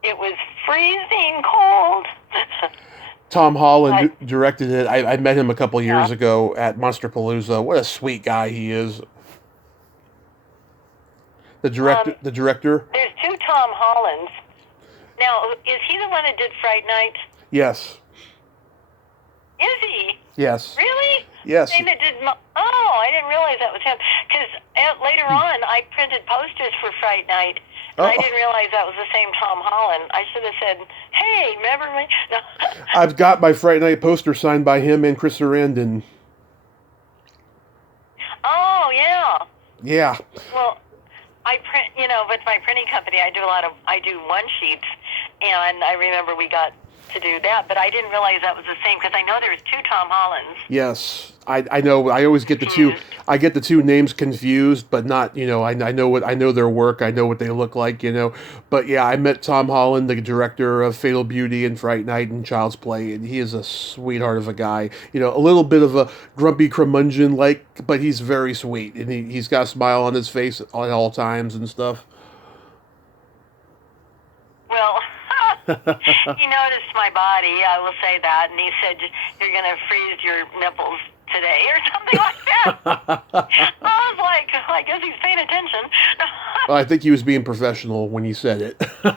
it was freezing cold. Tom Holland directed it. I met him a couple years ago at Monsterpalooza. What a sweet guy he is. The director. There's 2 Tom Hollands. Now, is he the one that did Fright Night? Yes. Is he? Yes. Really? Yes. Same that did. I didn't realize that was him. Because later on, I printed posters for Fright Night, and I didn't realize that was the same Tom Holland. I should have said, "Hey, remember me?" No. I've got my Fright Night poster signed by him and Chris Sarandon. Oh yeah. Yeah. Well, I print. With my printing company, I do one sheets, and I remember we got to do that, but I didn't realize that was the same because I know there's two Tom Hollands. Yes, I know. I always get the two. I get the two names confused, but not. I know their work. I know what they look like. But yeah, I met Tom Holland, the director of Fatal Beauty and Fright Night and Child's Play, and he is a sweetheart of a guy. A little bit of a grumpy curmudgeon but he's very sweet, and he's got a smile on his face at all times and stuff. Well, he noticed my body, I will say that, and he said, "You're going to freeze your nipples today," or something like that. I was like, I guess he's paying attention. Well, I think he was being professional when he said it. Well,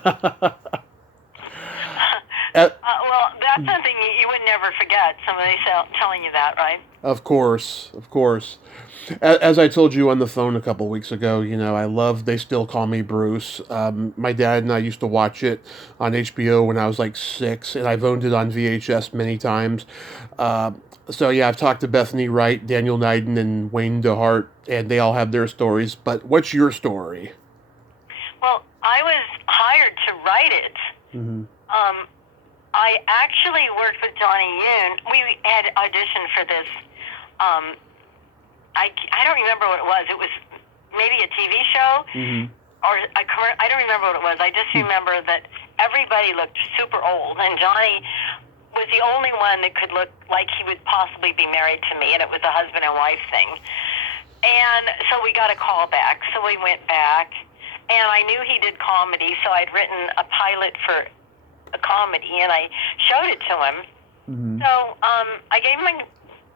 that's something you would never forget, somebody telling you that, right? Of course. As I told you on the phone a couple weeks ago, I love They Still Call Me Bruce. My dad and I used to watch it on HBO when I was like 6, and I've owned it on VHS many times. So yeah, I've talked to Bethany Wright, Daniel Nyden, and Wayne DeHart, and they all have their stories. But what's your story? Well, I was hired to write it. Mm-hmm. I actually worked with Johnny Yoon. We had auditioned for this. I don't remember what it was. It was maybe a TV show, or I don't remember what it was. I just remember that everybody looked super old, and Johnny was the only one that could look like he would possibly be married to me, and it was a husband and wife thing. And so we got a call back. So we went back, and I knew he did comedy, so I'd written a pilot for a comedy, and I showed it to him. So I gave him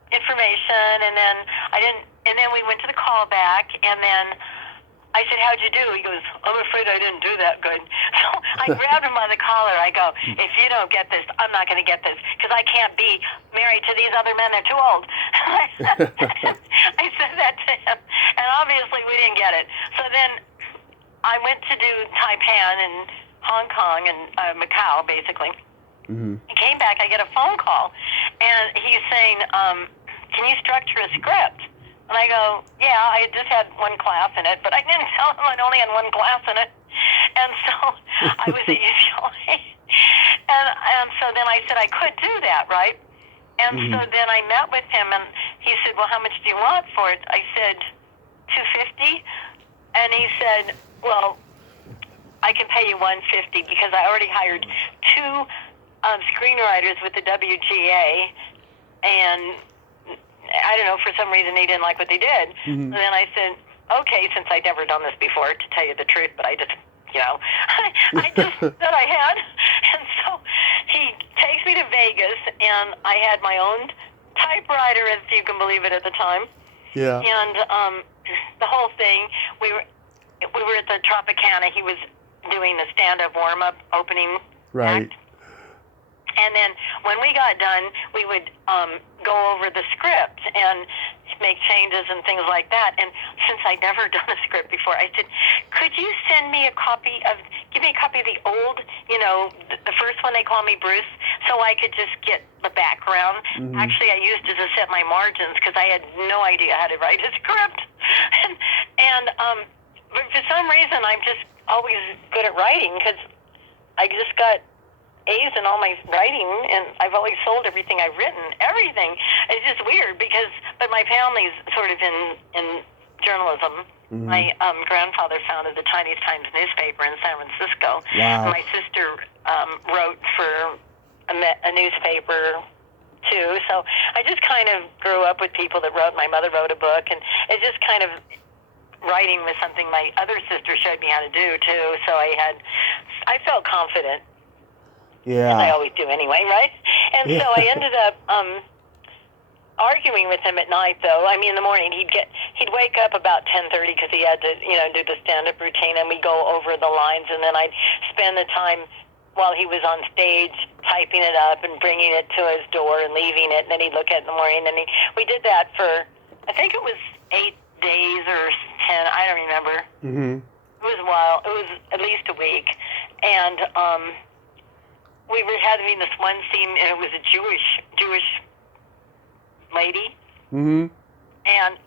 information, and then we went to the callback, and then I said, "How'd you do?" He goes, "I'm afraid I didn't do that good." So I grabbed him by the collar. I go, "If you don't get this, I'm not going to get this, because I can't be married to these other men. They're too old." I said that to him, and obviously we didn't get it. So then I went to do Taipan and Hong Kong and Macau, basically. He came back, I get a phone call, and he's saying, "Can you structure a script?" And I go, "Yeah, I just had one class in it," but I didn't tell him I'd only had one class in it. And so I was at UCLA. And so then I said I could do that, right? And so then I met with him, and he said, "Well, how much do you want for it?" I said, $250. And he said, "Well, I can pay you $150 because I already hired 2 screenwriters with the WGA, and I don't know, for some reason they didn't like what they did." And then I said, "Okay," since I'd never done this before, to tell you the truth, but I just, I just said I had. And so he takes me to Vegas, and I had my own typewriter, if you can believe it, at the time. Yeah. And the whole thing, we were at the Tropicana. He was doing the stand-up warm-up opening act. And then when we got done, we would go over the script and make changes and things like that. And since I'd never done a script before, I said, "Could you give me a copy of the old, the first one, They Call Me Bruce, so I could just get the background?" Actually, I used it to set my margins because I had no idea how to write a script. But for some reason, I'm just always good at writing because I just got A's in all my writing, and I've always sold everything I've written. Everything. It's just weird but my family's sort of in journalism. My grandfather founded the Chinese Times newspaper in San Francisco. Wow. My sister wrote for a newspaper too. So I just kind of grew up with people that wrote. My mother wrote a book, and it just kind of, writing was something my other sister showed me how to do too. So I felt confident. Yeah. As I always do anyway, right? And so I ended up arguing with him at night, though. I mean, in the morning he'd wake up about 10:30 because he had to, do the stand-up routine, and we go over the lines, and then I'd spend the time while he was on stage typing it up and bringing it to his door and leaving it, and then he'd look at it in the morning, and we did that for, I think it was 8 days or 10, I don't remember. Mm-hmm. It was a while. It was at least a week, and we were having this one scene, and it was a Jewish lady. Mm-hmm. And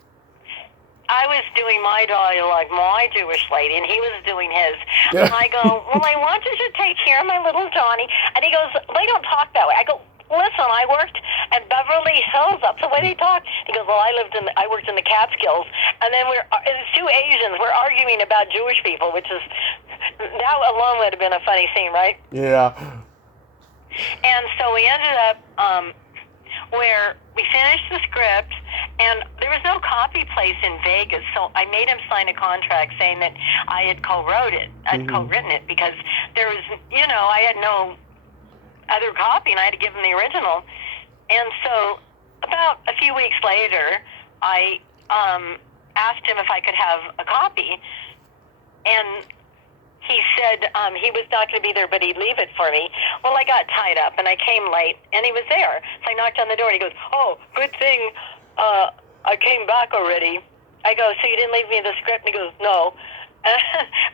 I was doing my dialogue, my Jewish lady, and he was doing his. And I go, well, I want you to take care of my little Johnny. And he goes, they don't talk that way. I go, listen, I worked at Beverly Hills. That's the way they talk. He goes, well, I worked in the Catskills. And then it's two Asians. We're arguing about Jewish people, which is, that alone would have been a funny scene, right? Yeah. And so we ended up where we finished the script, and there was no copy place in Vegas, so I made him sign a contract saying that I had co-written it, because there was, I had no other copy, and I had to give him the original. And so about a few weeks later, I asked him if I could have a copy, and he said he was not going to be there, but he'd leave it for me. Well, I got tied up, and I came late, and he was there. So I knocked on the door, and he goes, oh, good thing I came back already. I go, so you didn't leave me the script? And he goes, no.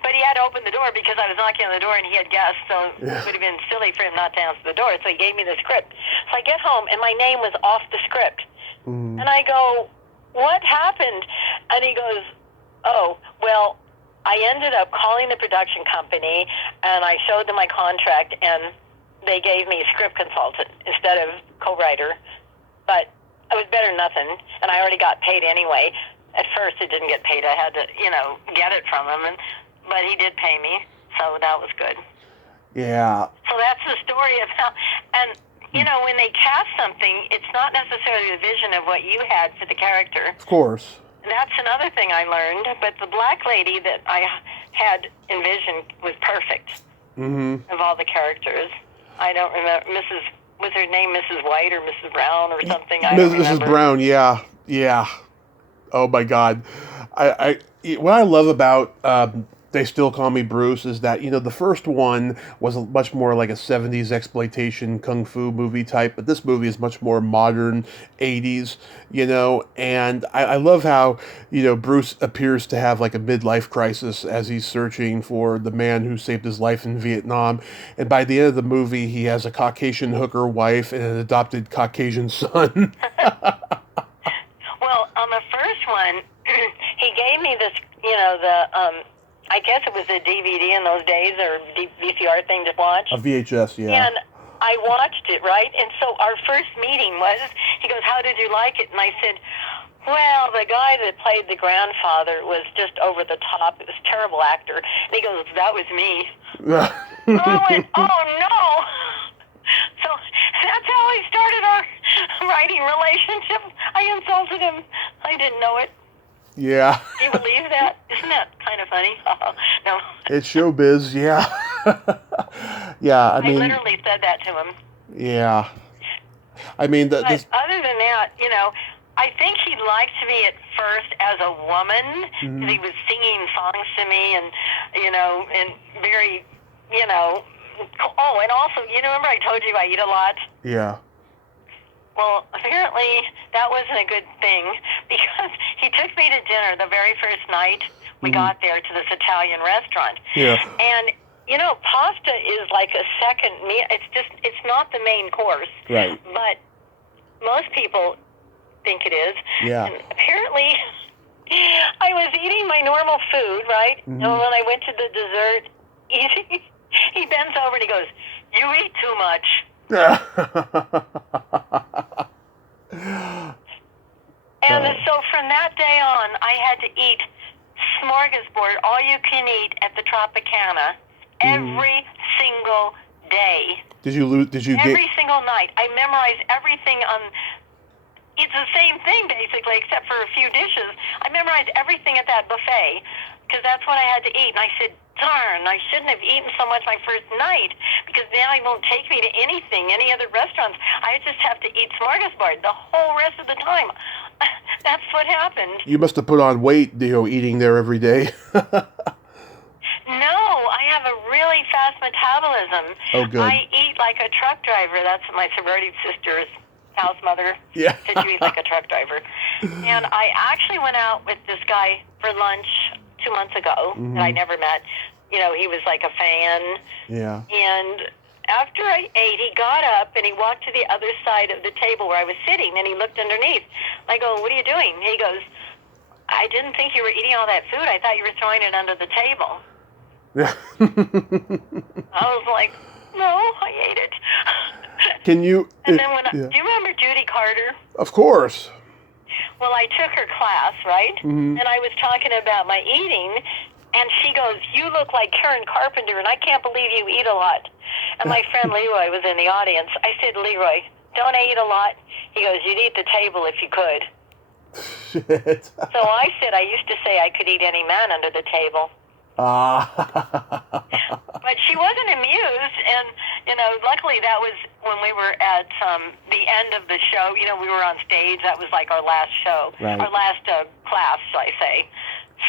But he had to open the door because I was knocking on the door, and he had guests, so it would have been silly for him not to answer the door. So he gave me the script. So I get home, and my name was off the script. Mm. And I go, what happened? And he goes, oh, well, I ended up calling the production company, and I showed them my contract, and they gave me a script consultant instead of co-writer. But it was better than nothing, and I already got paid anyway. At first, it didn't get paid. I had to, get it from him, but he did pay me, so that was good. Yeah. So that's the story of how, and, when they cast something, it's not necessarily the vision of what you had for the character. Of course. That's another thing I learned, but the black lady that I had envisioned was perfect. Mm-hmm. Of all the characters. I don't remember, was her name Mrs. White or Mrs. Brown or something? I don't remember. Mrs. Brown, yeah. Oh my God. What I love about They Still Call Me Bruce is that, the first one was much more like a 70s exploitation kung fu movie type, but this movie is much more modern 80s, and I love how, Bruce appears to have like a midlife crisis as he's searching for the man who saved his life in Vietnam, and by the end of the movie, he has a Caucasian hooker wife and an adopted Caucasian son. Well, on the first one, he gave me this, I guess it was a DVD in those days, or VCR thing to watch. A VHS, yeah. And I watched it, right? And so our first meeting was, he goes, how did you like it? And I said, well, the guy that played the grandfather was just over the top. It was a terrible actor. And he goes, that was me. And I went, oh, no. So that's how I started our writing relationship. I insulted him. I didn't know it. Yeah. Do you believe that? Isn't that kind of funny? No. It's showbiz, yeah. Yeah, I mean... I literally said that to him. Yeah. I mean... But other than that, I think he liked me at first as a woman. Mm-hmm. He was singing songs to me and, and very, Oh, and also, remember I told you I eat a lot? Yeah. Well, apparently that wasn't a good thing, because he took me to dinner the very first night we got there to this Italian restaurant. Yeah. And, pasta is like a second meal. It's not the main course. Right. But most people think it is. Yeah. And apparently I was eating my normal food, right? Mm-hmm. And when I went to the dessert, he bends over and he goes, you eat too much. And so from that day on, I had to eat smorgasbord, all you can eat at the Tropicana, every single day. Did you every single night? I memorized everything on. It's the same thing basically, except for a few dishes. I memorized everything at that buffet because that's what I had to eat. And I said, darn, I shouldn't have eaten so much my first night because now he won't take me to any other restaurants. I just have to eat smorgasbord the whole rest of the time. That's what happened. You must have put on weight, eating there every day. No, I have a really fast metabolism. Oh, good. I eat like a truck driver. That's what my sorority sister's house mother Yeah. said. You eat like a truck driver. And I actually went out with this guy for lunch 2 months ago that I never met. He was like a fan. Yeah. And after I ate, he got up and he walked to the other side of the table where I was sitting, and he looked underneath. I go, "What are you doing?" He goes, "I didn't think you were eating all that food. I thought you were throwing it under the table." Yeah. I was like, "No, I ate it." Can you? And then do Yeah. you remember Judy Carter? Of course. Well, I took her class, right? And I was talking about my eating, and she goes, "You look like Karen Carpenter, and I can't believe you eat a lot." And my friend Leroy was in the audience. I said, "Leroy, don't I eat a lot?" He goes, "You'd eat the table if you could." Shit. So I said I used to say I could eat any man under the table. But she wasn't amused, and luckily that was when we were at the end of the show. We were on stage. That was like our last show, Right. our last class, shall I say.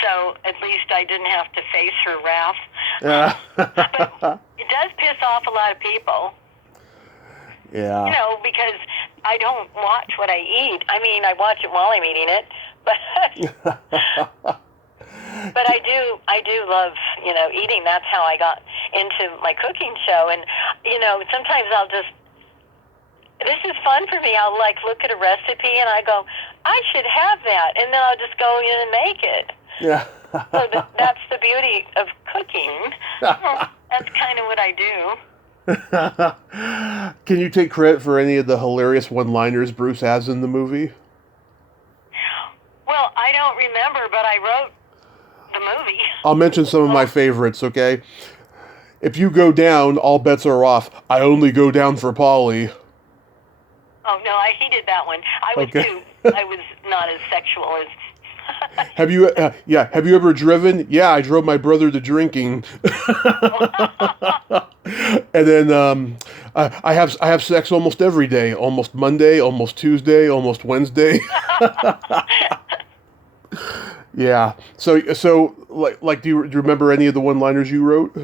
So at least I didn't have to face her wrath. But it does piss off a lot of people. Yeah. Because I don't watch what I eat. I mean, I watch it while I'm eating it, but. But I do love, eating. That's how I got into my cooking show. And, sometimes this is fun for me. I'll look at a recipe and I go, I should have that. And then I'll just go in and make it. Yeah. So that's the beauty of cooking. That's kind of what I do. Can you take credit for any of the hilarious one-liners Bruce has in the movie? Well, I don't remember, but I wrote the movie. I'll mention some of my favorites, okay? If you go down, all bets are off. I only go down for Polly. Oh, no, he did that one. I was not as sexual as... Have you ever driven? Yeah, I drove my brother to drinking. And then I have sex almost every day. Almost Monday, almost Tuesday, almost Wednesday. Yeah. So do you remember any of the one-liners you wrote?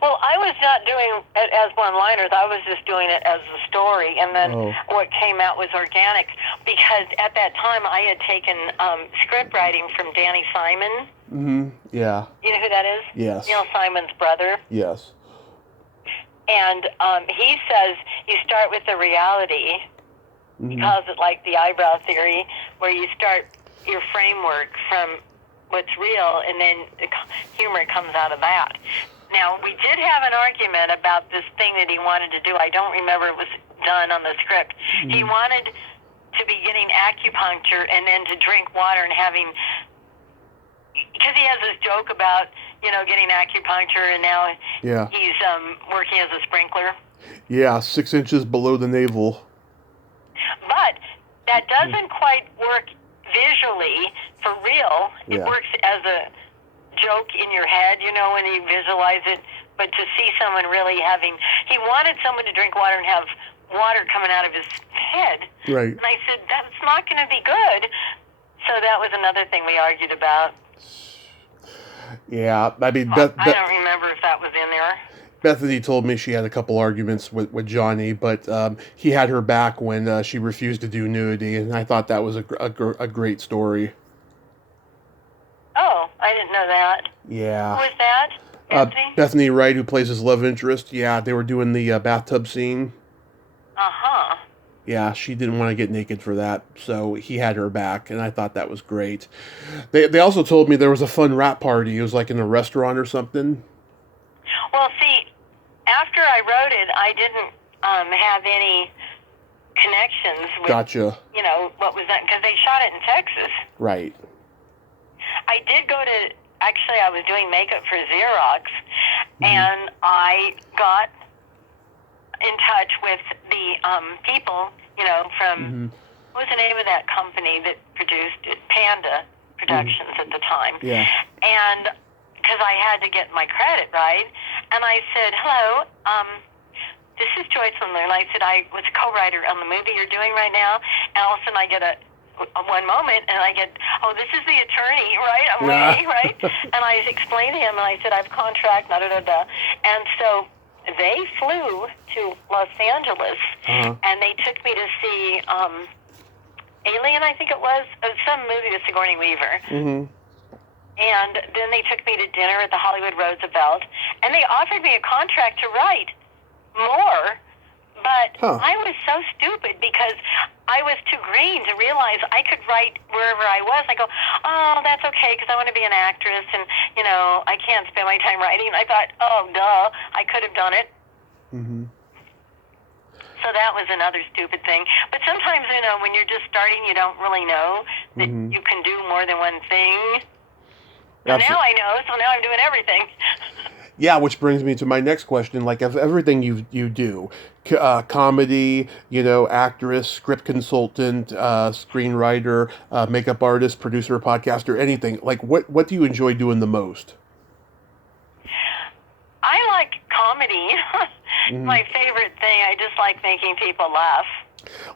Well, I was not doing it as one-liners. I was just doing it as a story, and then what came out was organic. Because at that time, I had taken script writing from Danny Simon. Mm-hmm. Yeah. You know who that is? Yes. Neil Simon's brother. Yes. And he says you start with the reality. Mm-hmm. He calls it like the eyebrow theory, where you start your framework from what's real, and then the humor comes out of that. Now, we did have an argument about this thing that he wanted to do. I don't remember it was done on the script. Mm-hmm. He wanted to be getting acupuncture and then to drink water and having... Because he has this joke about, getting acupuncture, and now he's working as a sprinkler. Yeah, 6 inches below the navel. But that doesn't quite work visually for real. It works as a joke in your head, when you visualize it. But to see someone really he wanted someone to drink water and have water coming out of his head. Right. And I said, that's not going to be good. So that was another thing we argued about. Yeah, I mean, I don't remember if that was in there. Bethany told me she had a couple arguments with Johnny, but he had her back when she refused to do nudity, and I thought that was a great story. Oh, I didn't know that. Yeah. Who was that? Bethany? Bethany Wright, who plays his love interest. Yeah, they were doing the bathtub scene. Uh-huh. Yeah, she didn't want to get naked for that, so he had her back, and I thought that was great. They also told me there was a fun rap party. It was like in a restaurant or something. Well, see, after I wrote it, I didn't have any connections with, Gotcha. What was that? Because they shot it in Texas. Right. I did go to, actually, I was doing makeup for Xerox, and I got in touch with the people, from, what was the name of that company that produced it? Panda Productions at the time. Yeah. And because I had to get my credit, right? And I said, hello, this is Joycelyne. And I said, I was a co-writer on the movie you're doing right now. And all of a sudden I get a one moment, and I get, oh, this is the attorney, right? I'm Ray, right? And I explained to him, and I said, I have a contract, da-da-da-da. And so they flew to Los Angeles, and they took me to see Alien, I think it was some movie with Sigourney Weaver. Mm-hmm. And then they took me to dinner at the Hollywood Roosevelt, and they offered me a contract to write more. But I was so stupid because I was too green to realize I could write wherever I was. I go, oh, that's okay because I want to be an actress and, you know, I can't spend my time writing. I thought, oh, duh, I could have done it. Mm-hmm. So that was another stupid thing. But sometimes, you know, when you're just starting, you don't really know that you can do more than one thing. So now I know, so now I'm doing everything. Yeah, which brings me to my next question. Like, of everything you do, comedy, you know, actress, script consultant, screenwriter, makeup artist, producer, podcaster, anything. Like, what do you enjoy doing the most? I like comedy. My favorite thing. I just like making people laugh.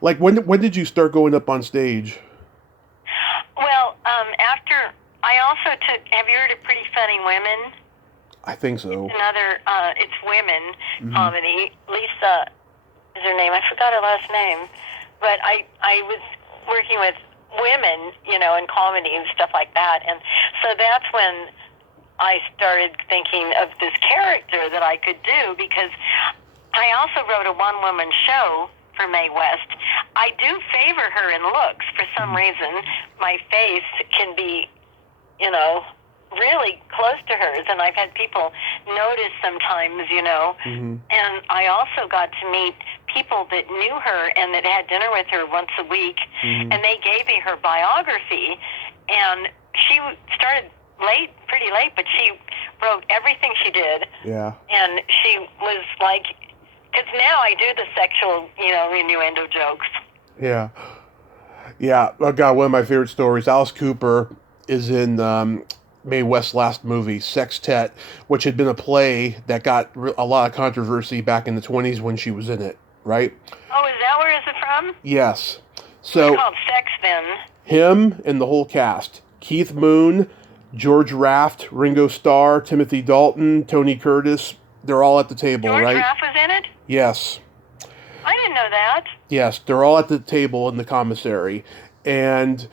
Like, when did you start going up on stage? Well, after I also took. Have you heard of Pretty Funny Women? I think so. It's another, it's women comedy. Lisa is her name. I forgot her last name. But I was working with women, you know, in comedy and stuff like that. And so that's when I started thinking of this character that I could do, because I also wrote a one-woman show for Mae West. I do favor her in looks. For some reason, my face can be, you know, really close to hers, and I've had people notice sometimes, you know. And I also got to meet people that knew her and that had dinner with her once a week, and they gave me her biography, and she started pretty late, but she wrote everything she did. Yeah. And she was like, because now I do the sexual, you know, innuendo jokes. Yeah. Yeah. Oh, God, one of my favorite stories, Alice Cooper is in Mae West's last movie, Sextet, which had been a play that got a lot of controversy back in the 1920s when she was in it, right? Oh, is that where is it from? Yes. So it's called Sex, then. Him and the whole cast. Keith Moon, George Raft, Ringo Starr, Timothy Dalton, Tony Curtis, they're all at the table, George right? George Raft was in it? Yes. I didn't know that. Yes, they're all at the table in the commissary. And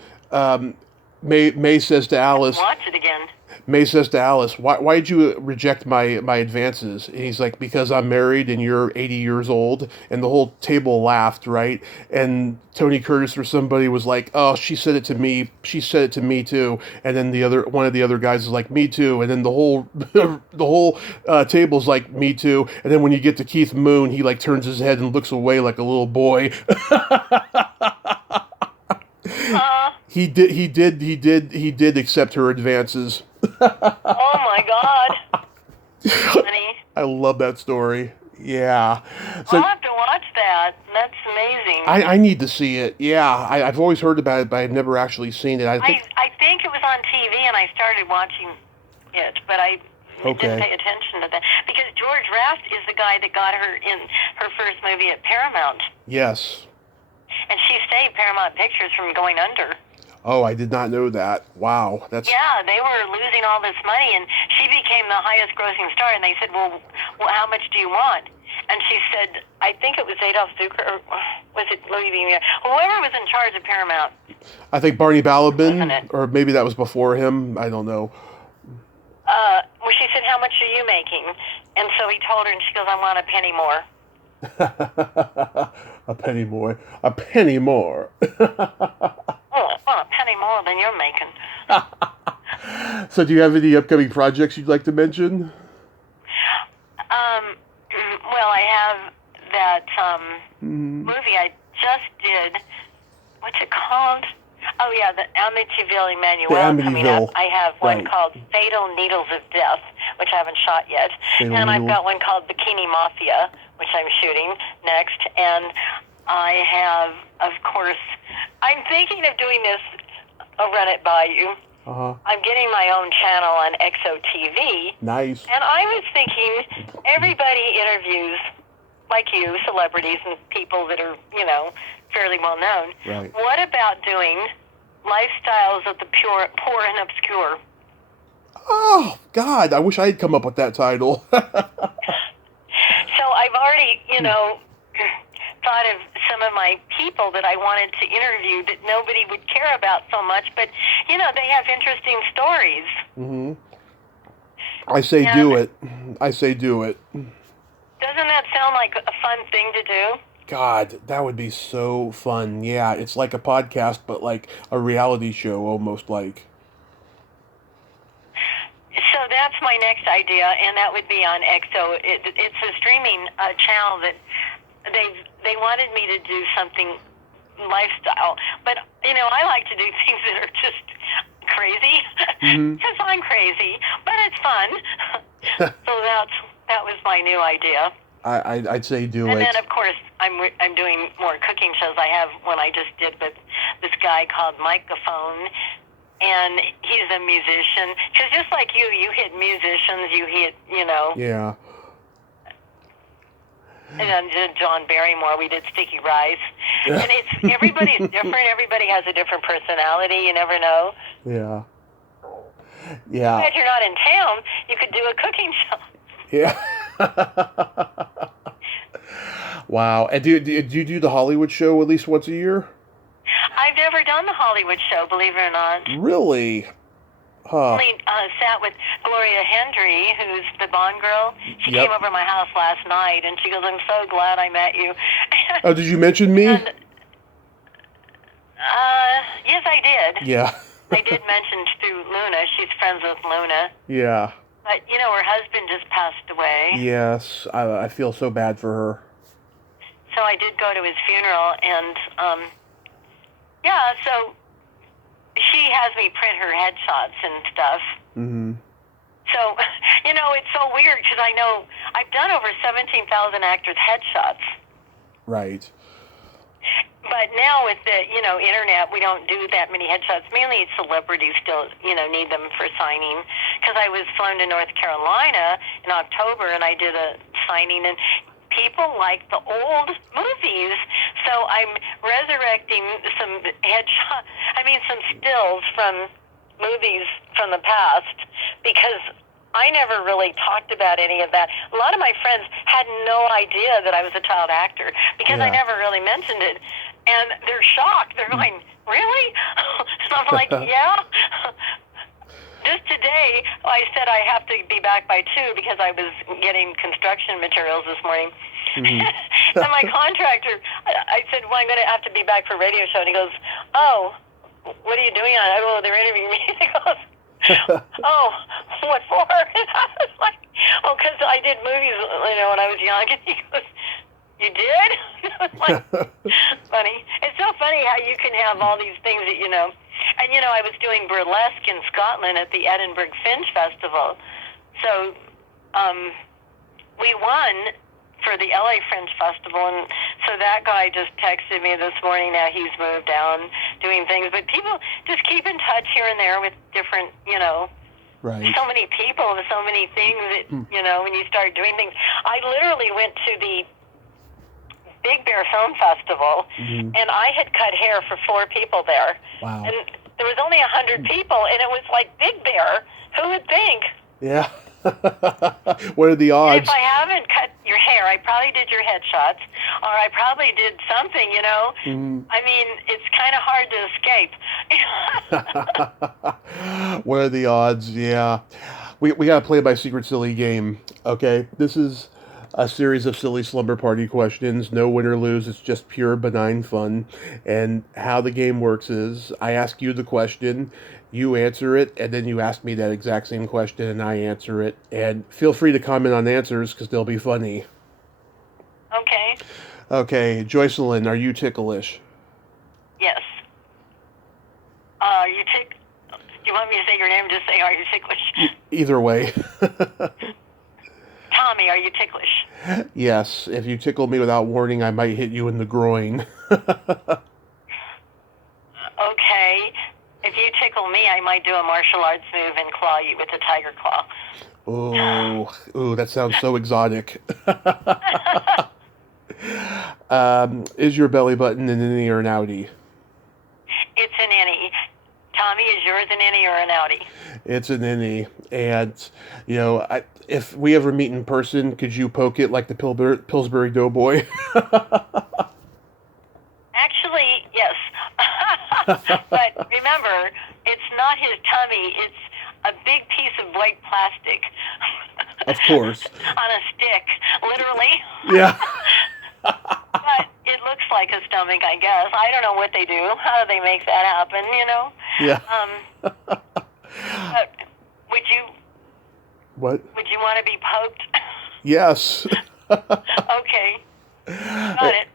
Mae says to Alice... Watch it again. Mae says to Alice, why did you reject my advances? And he's like, because I'm married and you're 80 years old. And the whole table laughed, right? And Tony Curtis or somebody was like, oh, she said it to me. She said it to me too. And then one of the other guys is like, me too. And then the whole table's like, me too. And then when you get to Keith Moon, he like turns his head and looks away like a little boy. He did accept her advances. Oh my God. Funny. I love that story. Yeah. So, I'll have to watch that. That's amazing. I need to see it. Yeah. I've always heard about it, but I've never actually seen it. I think it was on TV and I started watching it, but I didn't pay attention to that. Because George Raft is the guy that got her in her first movie at Paramount. Yes. And she saved Paramount Pictures from going under. Oh, I did not know that. Wow. Yeah, they were losing all this money, and she became the highest grossing star, and they said, well, how much do you want? And she said, I think it was Adolf Zucker, or was it Louis V. Whoever was in charge of Paramount. I think Barney Balabin, or maybe that was before him. I don't know. Well, she said, how much are you making? And so he told her, and she goes, I want a penny more. A penny more. A penny more. Oh, a penny more than you're making. So do you have any upcoming projects you'd like to mention? Well, I have that movie I just did. What's it called? Oh, yeah, the Amityville Emmanuel coming up. I have one called Fatal Needles of Death, which I haven't shot yet. And I've got one called Bikini Mafia, which I'm shooting next. And I have, of course, I'm thinking of doing this. I'll run it by you. Uh-huh. I'm getting my own channel on XOTV, Nice. and I was thinking everybody interviews, like you, celebrities and people that are, fairly well known. Right. What about doing lifestyles of the poor and obscure? Oh, God, I wish I had come up with that title. So I've already, thought of some of my people that I wanted to interview that nobody would care about so much, but, they have interesting stories. Hmm. I say And do it. I say do it. doesn't that sound like a fun thing to do? God, that would be so fun. Yeah, it's like a podcast, but like a reality show, almost like. So that's my next idea, and that would be on XO. It's a streaming channel that they wanted me to do something lifestyle, but I like to do things that are just crazy Mm-hmm. because I'm crazy, but it's fun. So that was my new idea. I'd say do And it. then, of course, I'm doing more cooking shows. I have one I just did with this guy called Microphone, and he's a musician. Because just like you hit musicians, you hit, Yeah. and then did John Barrymore. We did Sticky Rice, and everybody's different. Everybody has a different personality. You never know. Yeah. Yeah. If you're not in town, you could do a cooking show. Yeah. Wow. And do you do the Hollywood show at least once a year? I've never done the Hollywood show, believe it or not. Really? Huh. Only sat with Gloria Hendry, who's the Bond girl. She Yep. came over to my house last night, and she goes, "I'm so glad I met you." Oh, did you mention me? And, yes, I did. Yeah. I did mention to Luna. She's friends with Luna. Yeah. But, her husband just passed away. Yes. I feel so bad for her. So I did go to his funeral, and, so she has me print her headshots and stuff. Mm-hmm. So, it's so weird because I know I've done over 17,000 actors' headshots. Right. But now with the, internet, we don't do that many headshots. Mainly celebrities still, need them for signing. Because I was flown to North Carolina in October, and I did a signing, and people like the old movies. So I'm resurrecting some some stills from movies from the past, because I never really talked about any of that. A lot of my friends had no idea that I was a child actor because I Yeah. never really mentioned it. And they're shocked. They're going, "Really?" And I'm like, "Yeah." Just today, I said I have to be back by 2 because I was getting construction materials this morning. Mm-hmm. And my contractor, I said, "Well, I'm going to have to be back for a radio show." And he goes, "Oh, what are you doing on it?" I go, "Oh, they're interviewing me." He goes, "Oh, what for?" And I was like, "Oh, because I did movies, when I was young." And he goes, "You did?" I was like, funny. It's so funny how you can have all these things that, And, I was doing burlesque in Scotland at the Edinburgh Fringe Festival. So we won for the LA Fringe Festival, and so that guy just texted me this morning. Now he's moved down doing things. But people just keep in touch here and there with different, Right. so many people, so many things that, when you start doing things. I literally went to the Big Bear Film Festival, Mm-hmm. and I had cut hair for 4 people there. Wow. And there was only 100 people, and it was like Big Bear. Who would think? Yeah. What are the And odds? if I haven't cut your hair, I probably did your headshots, or I probably did something, Mm-hmm. I mean, it's kind of hard to escape. What are the odds? Yeah. We got to play my secret silly game. Okay. This is a series of silly slumber party questions. No win or lose. It's just pure benign fun. And how the game works is I ask you the question, you answer it, and then you ask me that exact same question and I answer it. And feel free to comment on answers because they'll be funny. Okay. Okay. Joycelyne, are you ticklish? Yes. Do you want me to say your name? Just say, "Are you ticklish?" Either way. Tommy, are you ticklish? Yes. If you tickle me without warning, I might hit you in the groin. Okay. If if you tickle me, I might do a martial arts move and claw you with a tiger claw. Oh, that sounds so exotic. Is your belly button an innie or an outie? It's an innie. Tommy, is yours an innie or an outie? It's an innie, and if we ever meet in person, could you poke it like the Pillsbury Doughboy? Actually, yes. But remember, it's not his tummy. It's a big piece of white plastic. Of course. On a stick, literally. Yeah. But it looks like a stomach, I guess. I don't know what they do. How do they make that happen, Yeah. But would you What? you want to be poked? Yes. Okay. Got it.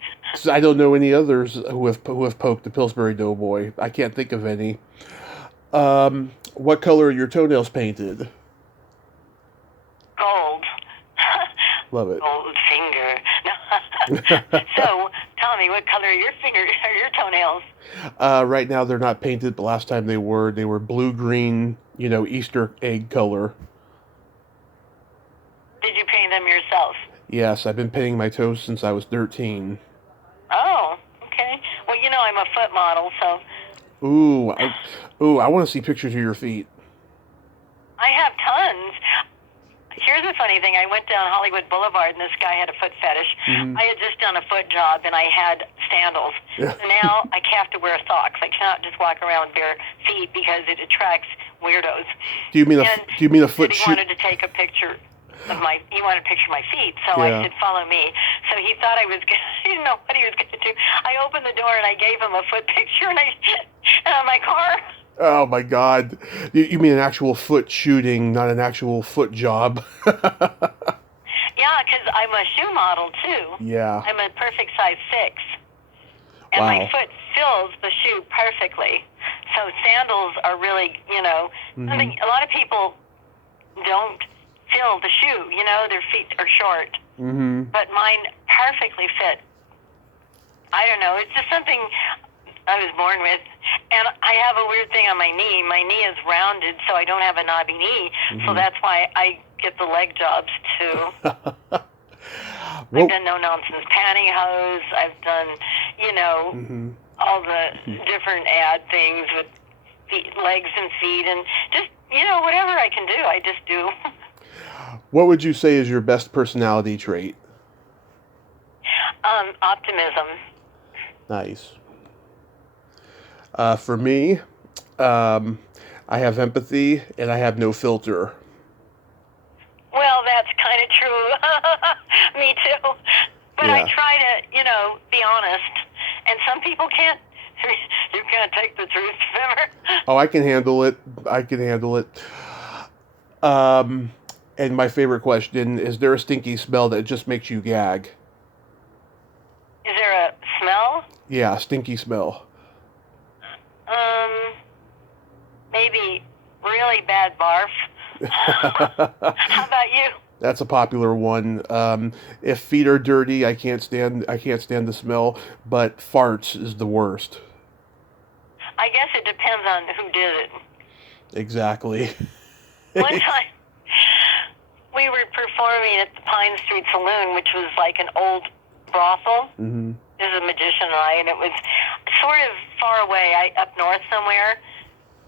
I don't know any others who have poked the Pillsbury Doughboy. I can't think of any. What color are your toenails painted? Gold. Love it. Gold finger. So, Tommy, what color are your fingers or your toenails? Right now they're not painted, but last time they were. They were blue-green, Easter egg color. Did you paint them yourself? Yes, I've been painting my toes since I was 13. Oh, okay. Well, I'm a foot model, so... I want to see pictures of your feet. I have tons. Here's the funny thing. I went down Hollywood Boulevard, and this guy had a foot fetish. Mm-hmm. I had just done a foot job, and I had sandals. Yeah. So now I have to wear socks. I cannot just walk around with bare feet because it attracts weirdos. Do you mean a foot He shoe? wanted to take a picture of he wanted to picture my feet, so Yeah. I said, follow me. So he thought I was he didn't know what he was going to do. I opened the door, and I gave him a foot picture, and on my car. Oh my God! You mean an actual foot shooting, not an actual foot job? Yeah, because I'm a shoe model, too. Yeah. I'm a perfect size 6. And Wow. my foot fills the shoe perfectly. So sandals are really, something a lot of people don't fill the shoe, their feet are short. Mm-hmm. But mine perfectly fit. I don't know, it's just something I was born with. And I have a weird thing on my knee. My knee is rounded, so I don't have a knobby knee. Mm-hmm. So that's why I get the leg jobs, too. Well, I've done no-nonsense pantyhose. I've done, mm-hmm. all the different ad things with legs and feet. And just, whatever I can do, I just do. What would you say is your best personality trait? Optimism. Nice. For me, I have empathy and I have no filter. Well, that's kind of true. Me too. But Yeah. I try to, be honest. And some people can't. You can't take the truth, remember? Oh, I can handle it. And my favorite question, is there a stinky smell that just makes you gag? Is there a smell? Yeah, stinky smell. Maybe really bad barf. How about you? That's a popular one. If feet are dirty, I can't stand the smell, but farts is the worst. I guess it depends on who did it. Exactly. One time, we were performing at the Pine Street Saloon, which was like an old brothel. Mm-hmm. This is a magician, right? And it was sort of far away, up north somewhere.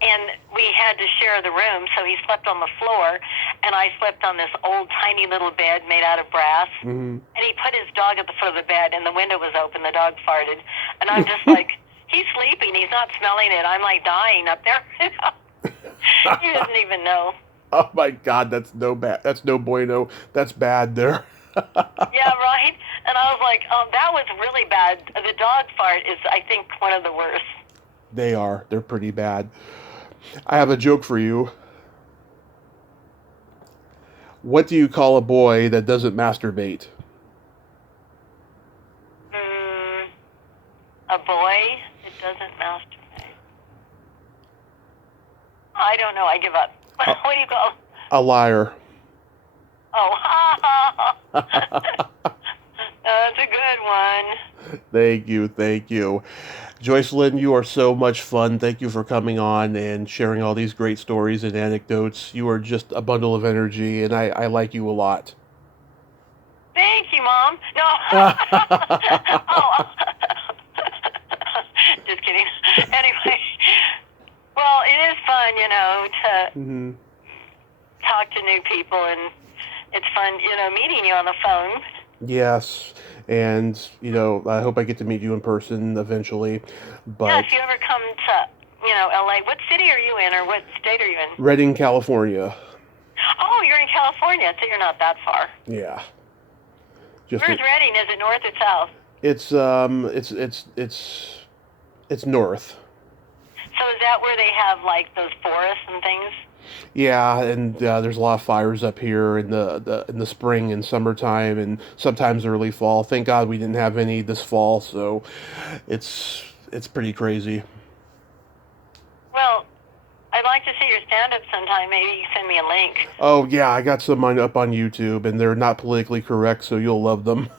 And we had to share the room, so he slept on the floor, and I slept on this old, tiny little bed made out of brass. Mm-hmm. And he put his dog at the foot of the bed, and the window was open. The dog farted. And I'm just like, he's sleeping. He's not smelling it. I'm like dying up there. He doesn't even know. Oh my God, that's no bueno. That's bad there. Yeah, right? And I was like, that was really bad. The dog fart is, I think, one of the worst. They're pretty bad. I have a joke for you. What do you call a boy that doesn't masturbate? A boy that doesn't masturbate. I don't know. I give up. What do you call? A liar. Oh, That's a good one. Thank you, thank you. Joycelyne, you are so much fun. Thank you for coming on and sharing all these great stories and anecdotes. You are just a bundle of energy, and I like you a lot. Thank you, Mom. No. Oh. Just kidding. Anyway, well, it is fun, to Hmm. talk to new people, and it's fun, meeting you on the phone. Yes, and I hope I get to meet you in person eventually. Yeah, But if you ever come to, LA, what city are you in, or what state are you in? Redding, California. Oh, you're in California, so you're not that far. Yeah, just Where's Redding? Is it north or south? it's north. So is that where they have like those forests and things? Yeah, and there's a lot of fires up here in the spring and summertime, and sometimes early fall. Thank God we didn't have any this fall, so it's pretty crazy. Well, I'd like to see your stand-up sometime. Maybe you can send me a link. Oh yeah, I got some up on YouTube, and they're not politically correct, so you'll love them.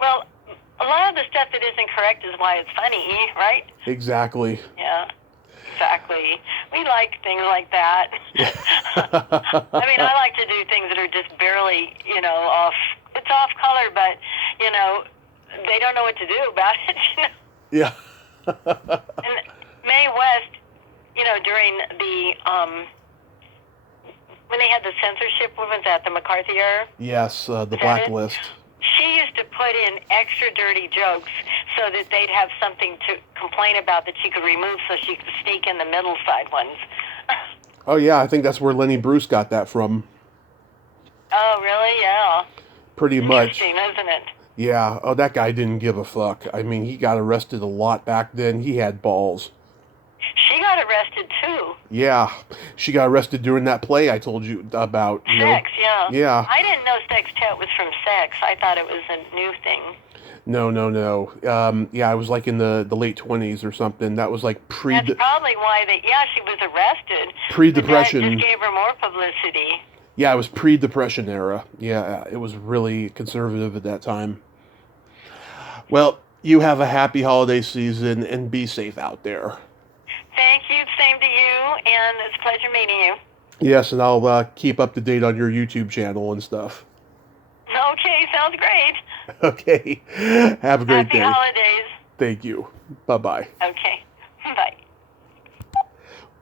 Well, a lot of the stuff that isn't correct is why it's funny, right? Exactly. Yeah, exactly. We like things like that. Yeah. I mean, I like to do things that are just barely, off. It's off color, but they don't know what to do about it. Yeah. And Mae West, during the when they had the censorship movements at the McCarthy era, Yes, the blacklist. she used to put in extra dirty jokes so that they'd have something to complain about that she could remove, so she could sneak in the middle side ones. Oh yeah, I think that's where Lenny Bruce got that from. Oh, really? Yeah. Pretty much. Interesting, isn't it? Yeah. Oh, that guy didn't give a fuck. I mean, he got arrested a lot back then. He had balls. She got arrested too. Yeah, she got arrested during that play I told you about. Sex, yeah. Yeah. I didn't know sextet was from sex. I thought it was a new thing. No, no, no. Yeah, I was like in the late 20s or something. That was like That's probably why she was arrested. pre-depression. That just gave her more publicity. Yeah, it was pre-depression era. Yeah, it was really conservative at that time. Well, you have a happy holiday season and be safe out there. Thank you. Same to you, and it's a pleasure meeting you. Yes, and I'll keep up to date on your YouTube channel and stuff. Okay, sounds great. Okay. Have a great day. Happy holidays. Thank you. Bye-bye. Okay. Bye.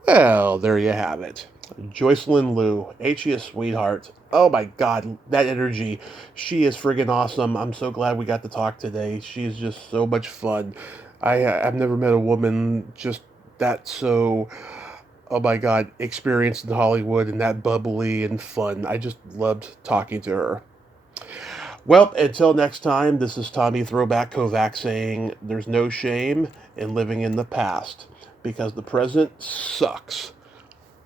Well, there you have it. Joycelyne Liu, ain't she a sweetheart? Oh my God, that energy. She is friggin' awesome. I'm so glad we got to talk today. She's just so much fun. I've never met a woman just that so, oh my God, experienced in Hollywood and that bubbly and fun. I just loved talking to her. Well, until next time, this is Tommy Throwback Kovac saying there's no shame in living in the past because the present sucks.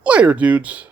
Later, dudes.